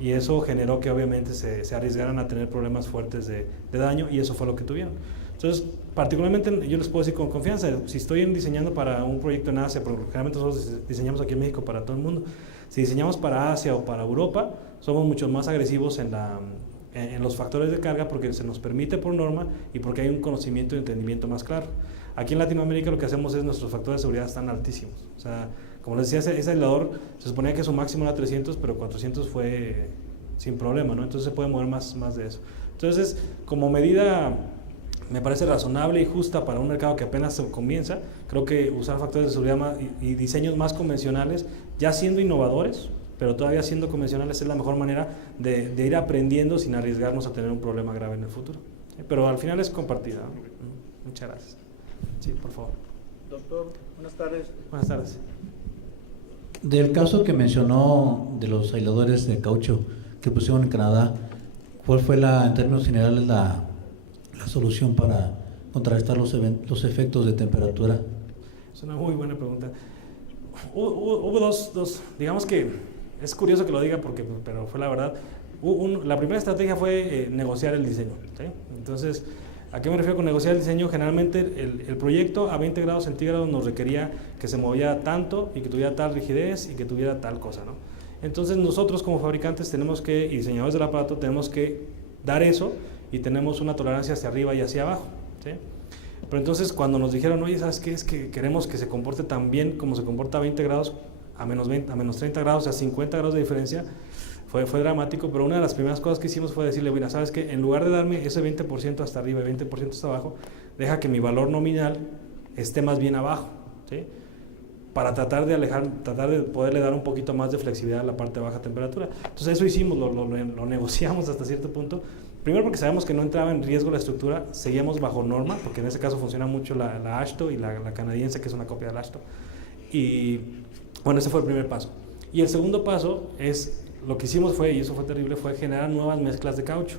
Y eso generó que obviamente se arriesgaran a tener problemas fuertes de daño, y eso fue lo que tuvieron. Entonces, particularmente yo les puedo decir con confianza, si estoy diseñando para un proyecto en Asia, porque generalmente nosotros diseñamos aquí en México para todo el mundo, si diseñamos para Asia o para Europa, somos mucho más agresivos en los factores de carga porque se nos permite por norma y porque hay un conocimiento y entendimiento más claro. Aquí en Latinoamérica lo que hacemos es nuestros factores de seguridad están altísimos. O sea, como les decía, ese aislador se suponía que su máximo era 300, pero 400 fue sin problema, ¿no? Entonces se puede mover más de eso. Entonces, como medida me parece razonable y justa para un mercado que apenas comienza, creo que usar factores de seguridad y diseños más convencionales, ya siendo innovadores, pero todavía siendo convencionales, es la mejor manera de ir aprendiendo sin arriesgarnos a tener un problema grave en el futuro. Pero al final es compartida, ¿no? Muchas gracias. Sí, por favor. Doctor, buenas tardes. Buenas tardes. Del caso que mencionó de los aisladores de caucho que pusieron en Canadá, ¿cuál fue en términos generales la solución para contrarrestar los efectos de temperatura? Es una muy buena pregunta. Hubo dos, digamos que es curioso que lo diga pero fue la verdad. La primera estrategia fue negociar el diseño, ¿sí? Entonces, ¿a qué me refiero con negociar el diseño? Generalmente el proyecto a 20 grados centígrados nos requería que se moviera tanto y que tuviera tal rigidez y que tuviera tal cosa, ¿no? Entonces nosotros como fabricantes y diseñadores del aparato tenemos que dar eso y tenemos una tolerancia hacia arriba y hacia abajo, ¿sí? Pero entonces cuando nos dijeron, oye, ¿sabes qué? Es que queremos que se comporte tan bien como se comporta a 20 grados, a menos 30 grados, a 50 grados de diferencia, fue dramático, pero una de las primeras cosas que hicimos fue decirle, mira, ¿sabes qué? En lugar de darme ese 20% hasta arriba y 20% hasta abajo, deja que mi valor nominal esté más bien abajo, ¿sí? Para tratar de poderle dar un poquito más de flexibilidad a la parte de baja temperatura. Entonces eso hicimos, lo negociamos hasta cierto punto. Primero porque sabemos que no entraba en riesgo la estructura, seguíamos bajo norma, porque en ese caso funciona mucho la AASHTO y la canadiense, que es una copia de la AASHTO. Y bueno, ese fue el primer paso. Y el segundo paso es, lo que hicimos fue, y eso fue terrible, fue generar nuevas mezclas de caucho.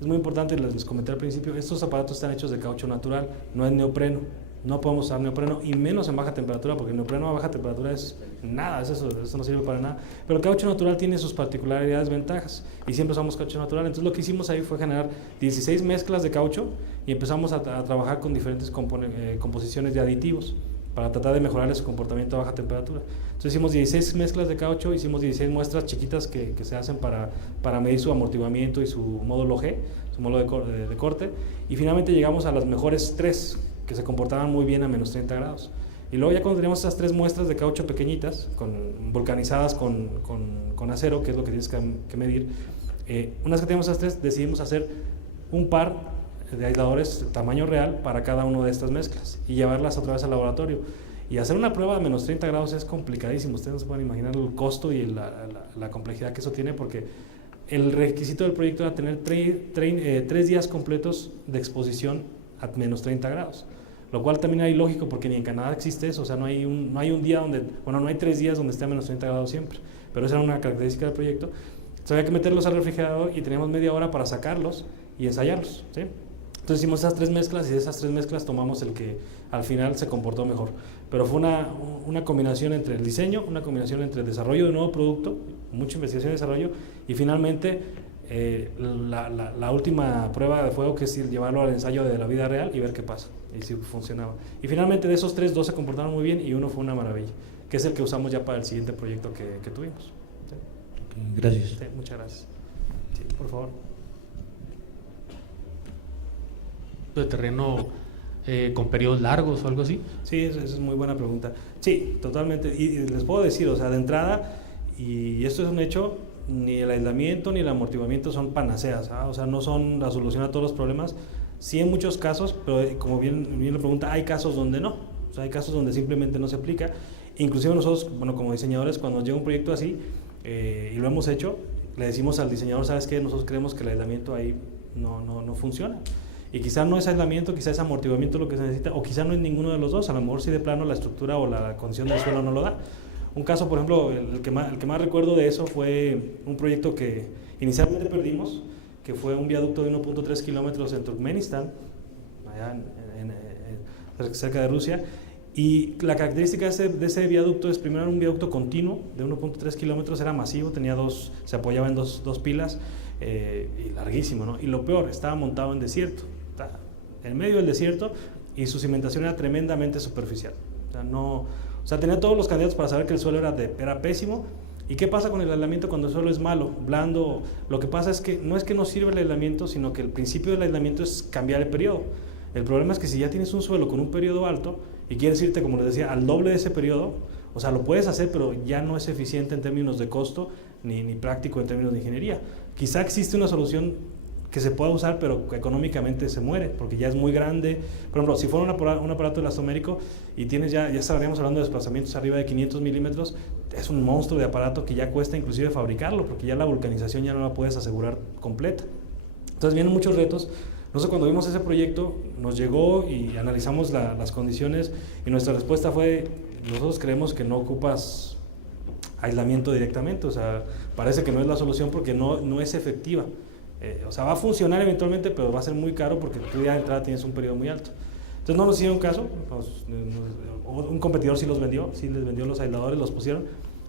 Es muy importante, les comenté al principio, estos aparatos están hechos de caucho natural, no es neopreno. No podemos usar neopreno, y menos en baja temperatura, porque el neopreno a baja temperatura es nada, eso no sirve para nada. Pero el caucho natural tiene sus particularidades, ventajas, y siempre usamos caucho natural. Entonces lo que hicimos ahí fue generar 16 mezclas de caucho y empezamos a trabajar con diferentes composiciones de aditivos para tratar de mejorar su comportamiento a baja temperatura. Entonces hicimos 16 mezclas de caucho, hicimos 16 muestras chiquitas que se hacen para medir su amortiguamiento y su módulo G, su módulo de corte, y finalmente llegamos a las mejores 3 que se comportaban muy bien a menos 30 grados. Y luego ya cuando teníamos esas 3 muestras de caucho pequeñitas, vulcanizadas con acero, que es lo que tienes que medir, una vez que teníamos esas 3, decidimos hacer un par de aisladores tamaño real para cada una de estas mezclas y llevarlas otra vez al laboratorio. Y hacer una prueba a menos 30 grados es complicadísimo. Ustedes no se pueden imaginar el costo y la complejidad que eso tiene, porque el requisito del proyecto era tener 3 días completos de exposición a menos 30 grados, lo cual también era ilógico porque ni en Canadá existe eso. O sea, no hay un día no hay 3 días donde esté a menos 30 grados siempre, pero esa era una característica del proyecto. Entonces había que meterlos al refrigerador y teníamos media hora para sacarlos y ensayarlos, ¿sí? Entonces hicimos esas 3 mezclas y de esas 3 mezclas tomamos el que al final se comportó mejor. Pero fue una combinación entre el diseño, una combinación entre el desarrollo de un nuevo producto, mucha investigación y desarrollo, y finalmente la última prueba de fuego, que es llevarlo al ensayo de la vida real y ver qué pasa, y si funcionaba. Y finalmente de esos 3, 2 se comportaron muy bien y uno fue una maravilla, que es el que usamos ya para el siguiente proyecto que tuvimos. ¿Sí? Okay, gracias. Sí, muchas gracias. Sí, por favor. ¿De terreno con periodos largos o algo así? Sí, esa es muy buena pregunta. Sí, totalmente. Y les puedo decir, o sea, de entrada, y esto es un hecho, ni el aislamiento ni el amortiguamiento son panaceas, ¿ah? O sea, no son la solución a todos los problemas. Sí, en muchos casos, pero como bien lo pregunta, hay casos donde no. O sea, hay casos donde simplemente no se aplica. Inclusive nosotros, bueno, como diseñadores, cuando nos llega un proyecto así, y lo hemos hecho, le decimos al diseñador, ¿sabes qué? Nosotros creemos que el aislamiento ahí no funciona. Y quizá no es aislamiento, quizá es amortiguamiento lo que se necesita, o quizá no es ninguno de los dos. A lo mejor sí de plano la estructura o la condición del suelo no lo da. Un caso, por ejemplo, el que más recuerdo de eso fue un proyecto que inicialmente perdimos, que fue un viaducto de 1.3 kilómetros en Turkmenistán, allá cerca de Rusia. Y la característica de ese viaducto es, primero, un viaducto continuo de 1.3 kilómetros, era masivo, se apoyaba en dos pilas, y larguísimo, ¿no? Y lo peor, estaba montado en desierto, en medio del desierto, y su cimentación era tremendamente superficial. O sea, tenía todos los candidatos para saber que el suelo era pésimo. ¿Y qué pasa con el aislamiento cuando el suelo es malo, blando? Lo que pasa es que no sirve el aislamiento, sino que el principio del aislamiento es cambiar el periodo. El problema es que si ya tienes un suelo con un periodo alto y quieres irte, como les decía, al doble de ese periodo, o sea, lo puedes hacer, pero ya no es eficiente en términos de costo ni práctico en términos de ingeniería. Quizá existe una solución que se pueda usar, pero económicamente se muere, porque ya es muy grande. Por ejemplo, si fuera un aparato elastomérico y tienes ya estaríamos hablando de desplazamientos arriba de 500 milímetros, es un monstruo de aparato que ya cuesta inclusive fabricarlo, porque ya la vulcanización ya no la puedes asegurar completa. Entonces vienen muchos retos. Nosotros cuando vimos ese proyecto, nos llegó y analizamos las condiciones, y nuestra respuesta fue, nosotros creemos que no ocupas aislamiento directamente. O sea, parece que no es la solución porque no es efectiva. O sea, va a funcionar eventualmente, pero va a ser muy caro porque tú ya de entrada tienes un periodo muy alto. Entonces no nos hicieron caso, un competidor sí los vendió, sí les vendió los aisladores, los pusieron,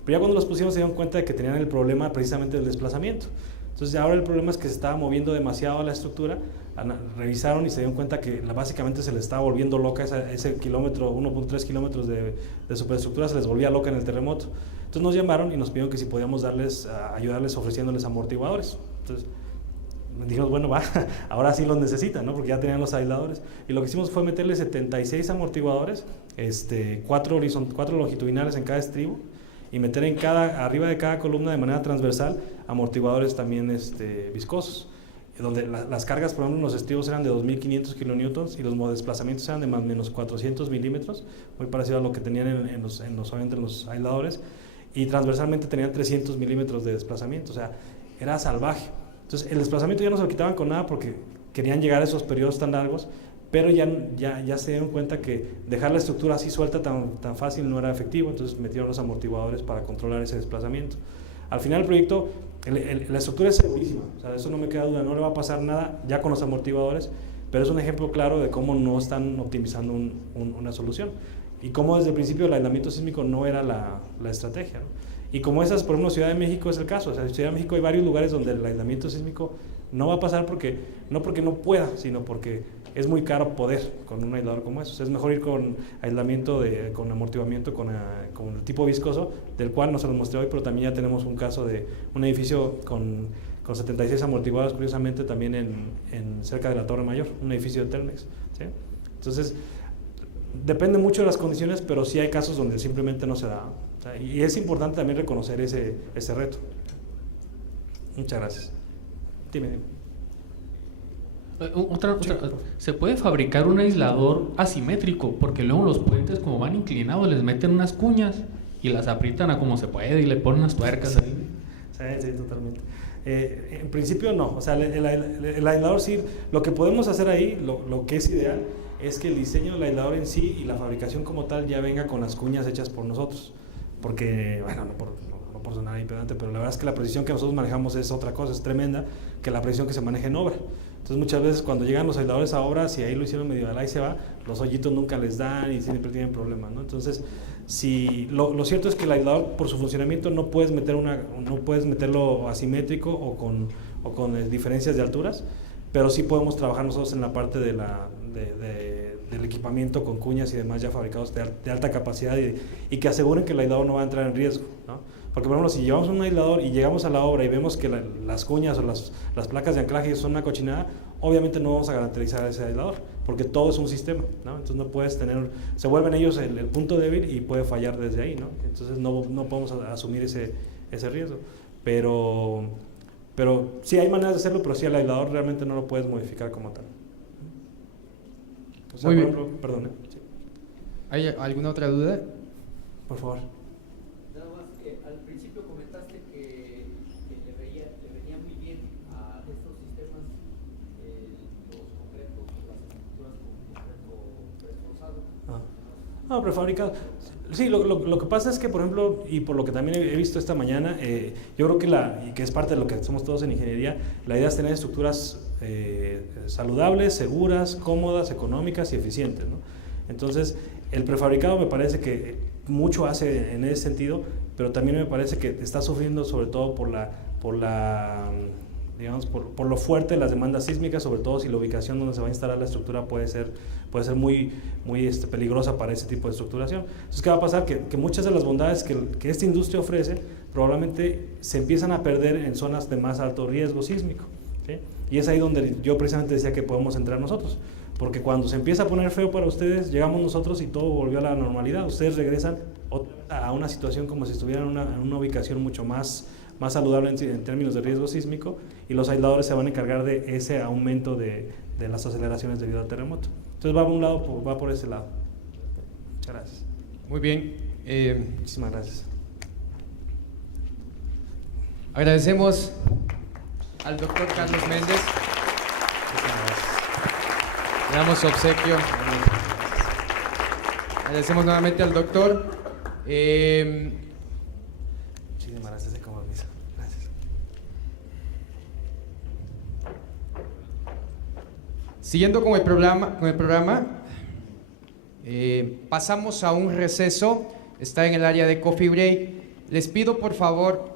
pero ya cuando los pusieron se dieron cuenta de que tenían el problema precisamente del desplazamiento. Entonces ahora el problema es que se estaba moviendo demasiado la estructura, revisaron y se dieron cuenta que básicamente se les estaba volviendo loca ese kilómetro, 1.3 kilómetros de superestructura, se les volvía loca en el terremoto. Entonces nos llamaron y nos pidieron que si podíamos ayudarles ofreciéndoles amortiguadores. Entonces dijimos, bueno, va, ahora sí los necesitan, ¿no? Porque ya tenían los aisladores. Y lo que hicimos fue meterle 76 amortiguadores, 4 longitudinales en cada estribo, y meter arriba de cada columna de manera transversal amortiguadores también viscosos, donde las cargas, por ejemplo, en los estribos eran de 2.500 kilonewtons y los desplazamientos eran de más o menos 400 milímetros, muy parecido a lo que tenían en los aisladores, y transversalmente tenían 300 milímetros de desplazamiento, o sea, era salvaje. Entonces el desplazamiento ya no se lo quitaban con nada porque querían llegar a esos periodos tan largos, pero ya se dieron cuenta que dejar la estructura así suelta tan fácil no era efectivo, entonces metieron los amortiguadores para controlar ese desplazamiento. Al final el proyecto, la estructura es segurísima, o sea, eso no me queda duda, no le va a pasar nada ya con los amortiguadores, pero es un ejemplo claro de cómo no están optimizando una solución y cómo desde el principio el aislamiento sísmico no era la estrategia, ¿no? Y como esas, por ejemplo, Ciudad de México es el caso, o sea, en Ciudad de México hay varios lugares donde el aislamiento sísmico no va a pasar no porque no pueda, sino porque es muy caro poder con un aislador como eso. O sea, es mejor ir con aislamiento, con amortiguamiento, con el tipo viscoso, del cual no se los mostré hoy, pero también ya tenemos un caso de un edificio con 76 amortiguadores, curiosamente, también cerca de la Torre Mayor, un edificio de Telmex, ¿sí? Entonces, depende mucho de las condiciones, pero sí hay casos donde simplemente no se da. O sea, y es importante también reconocer ese reto. Muchas gracias. Dime. Otra, ¿se puede fabricar un aislador asimétrico? Porque luego los puentes, como van inclinados, les meten unas cuñas y las aprietan a como se puede y le ponen unas tuercas ahí. Sí, totalmente. En principio no, o sea, el aislador sí, lo que podemos hacer ahí, lo que es ideal, es que el diseño del aislador en sí y la fabricación como tal ya venga con las cuñas hechas por nosotros, porque, bueno, no por sonar impedante, pero la verdad es que la precisión que nosotros manejamos es otra cosa, es tremenda, que la precisión que se maneja en obra. Entonces muchas veces cuando llegan los aisladores a obra, si ahí lo hicieron medio al ahí se va, los hoyitos nunca les dan y siempre tienen problemas, ¿no? Entonces, lo cierto es que el aislador por su funcionamiento no puedes meterlo asimétrico o con diferencias de alturas, pero sí podemos trabajar nosotros en la parte del equipamiento con cuñas y demás ya fabricados de alta capacidad y que aseguren que el aislador no va a entrar en riesgo, ¿no? Porque, por ejemplo, si llevamos un aislador y llegamos a la obra y vemos que las cuñas o las placas de anclaje son una cochinada, obviamente no vamos a garantizar ese aislador, porque todo es un sistema, ¿no? Entonces no puedes se vuelven ellos el punto débil y puede fallar desde ahí, ¿no? Entonces no podemos asumir ese riesgo. Pero sí hay maneras de hacerlo, pero sí el aislador realmente no lo puedes modificar como tal. O sea, muy bien. Por ejemplo, perdón. Sí. ¿Hay alguna otra duda? Por favor. Nada más que al principio comentaste que le venía muy bien a estos sistemas los concretos, las estructuras con concreto reforzado. No, prefabricado. Sí, lo que pasa es que, por ejemplo, y por lo que también he visto esta mañana, yo creo que que es parte de lo que somos todos en ingeniería, la idea es tener estructuras saludables, seguras, cómodas, económicas y eficientes, ¿no? Entonces, el prefabricado me parece que mucho hace en ese sentido, pero también me parece que está sufriendo sobre todo por lo fuerte de las demandas sísmicas, sobre todo si la ubicación donde se va a instalar la estructura puede ser muy peligrosa para ese tipo de estructuración. Entonces, ¿qué va a pasar? Que muchas de las bondades que esta industria ofrece probablemente se empiezan a perder en zonas de más alto riesgo sísmico, ¿sí? Y es ahí donde yo precisamente decía que podemos entrar nosotros, porque cuando se empieza a poner feo para ustedes, llegamos nosotros y todo volvió a la normalidad. Ustedes regresan a una situación como si estuvieran en una ubicación mucho más saludable en términos de riesgo sísmico, y los aisladores se van a encargar de ese aumento de las aceleraciones debido al terremoto. Entonces va por ese lado. Muchas gracias. Muy bien. Muchísimas gracias. Agradecemos al doctor Carlos Méndez. Le damos su obsequio. Agradecemos nuevamente al doctor. Muchísimas gracias de compromiso. Gracias. Siguiendo con el programa, Pasamos a un receso, está en el área de coffee break. Les pido por favor...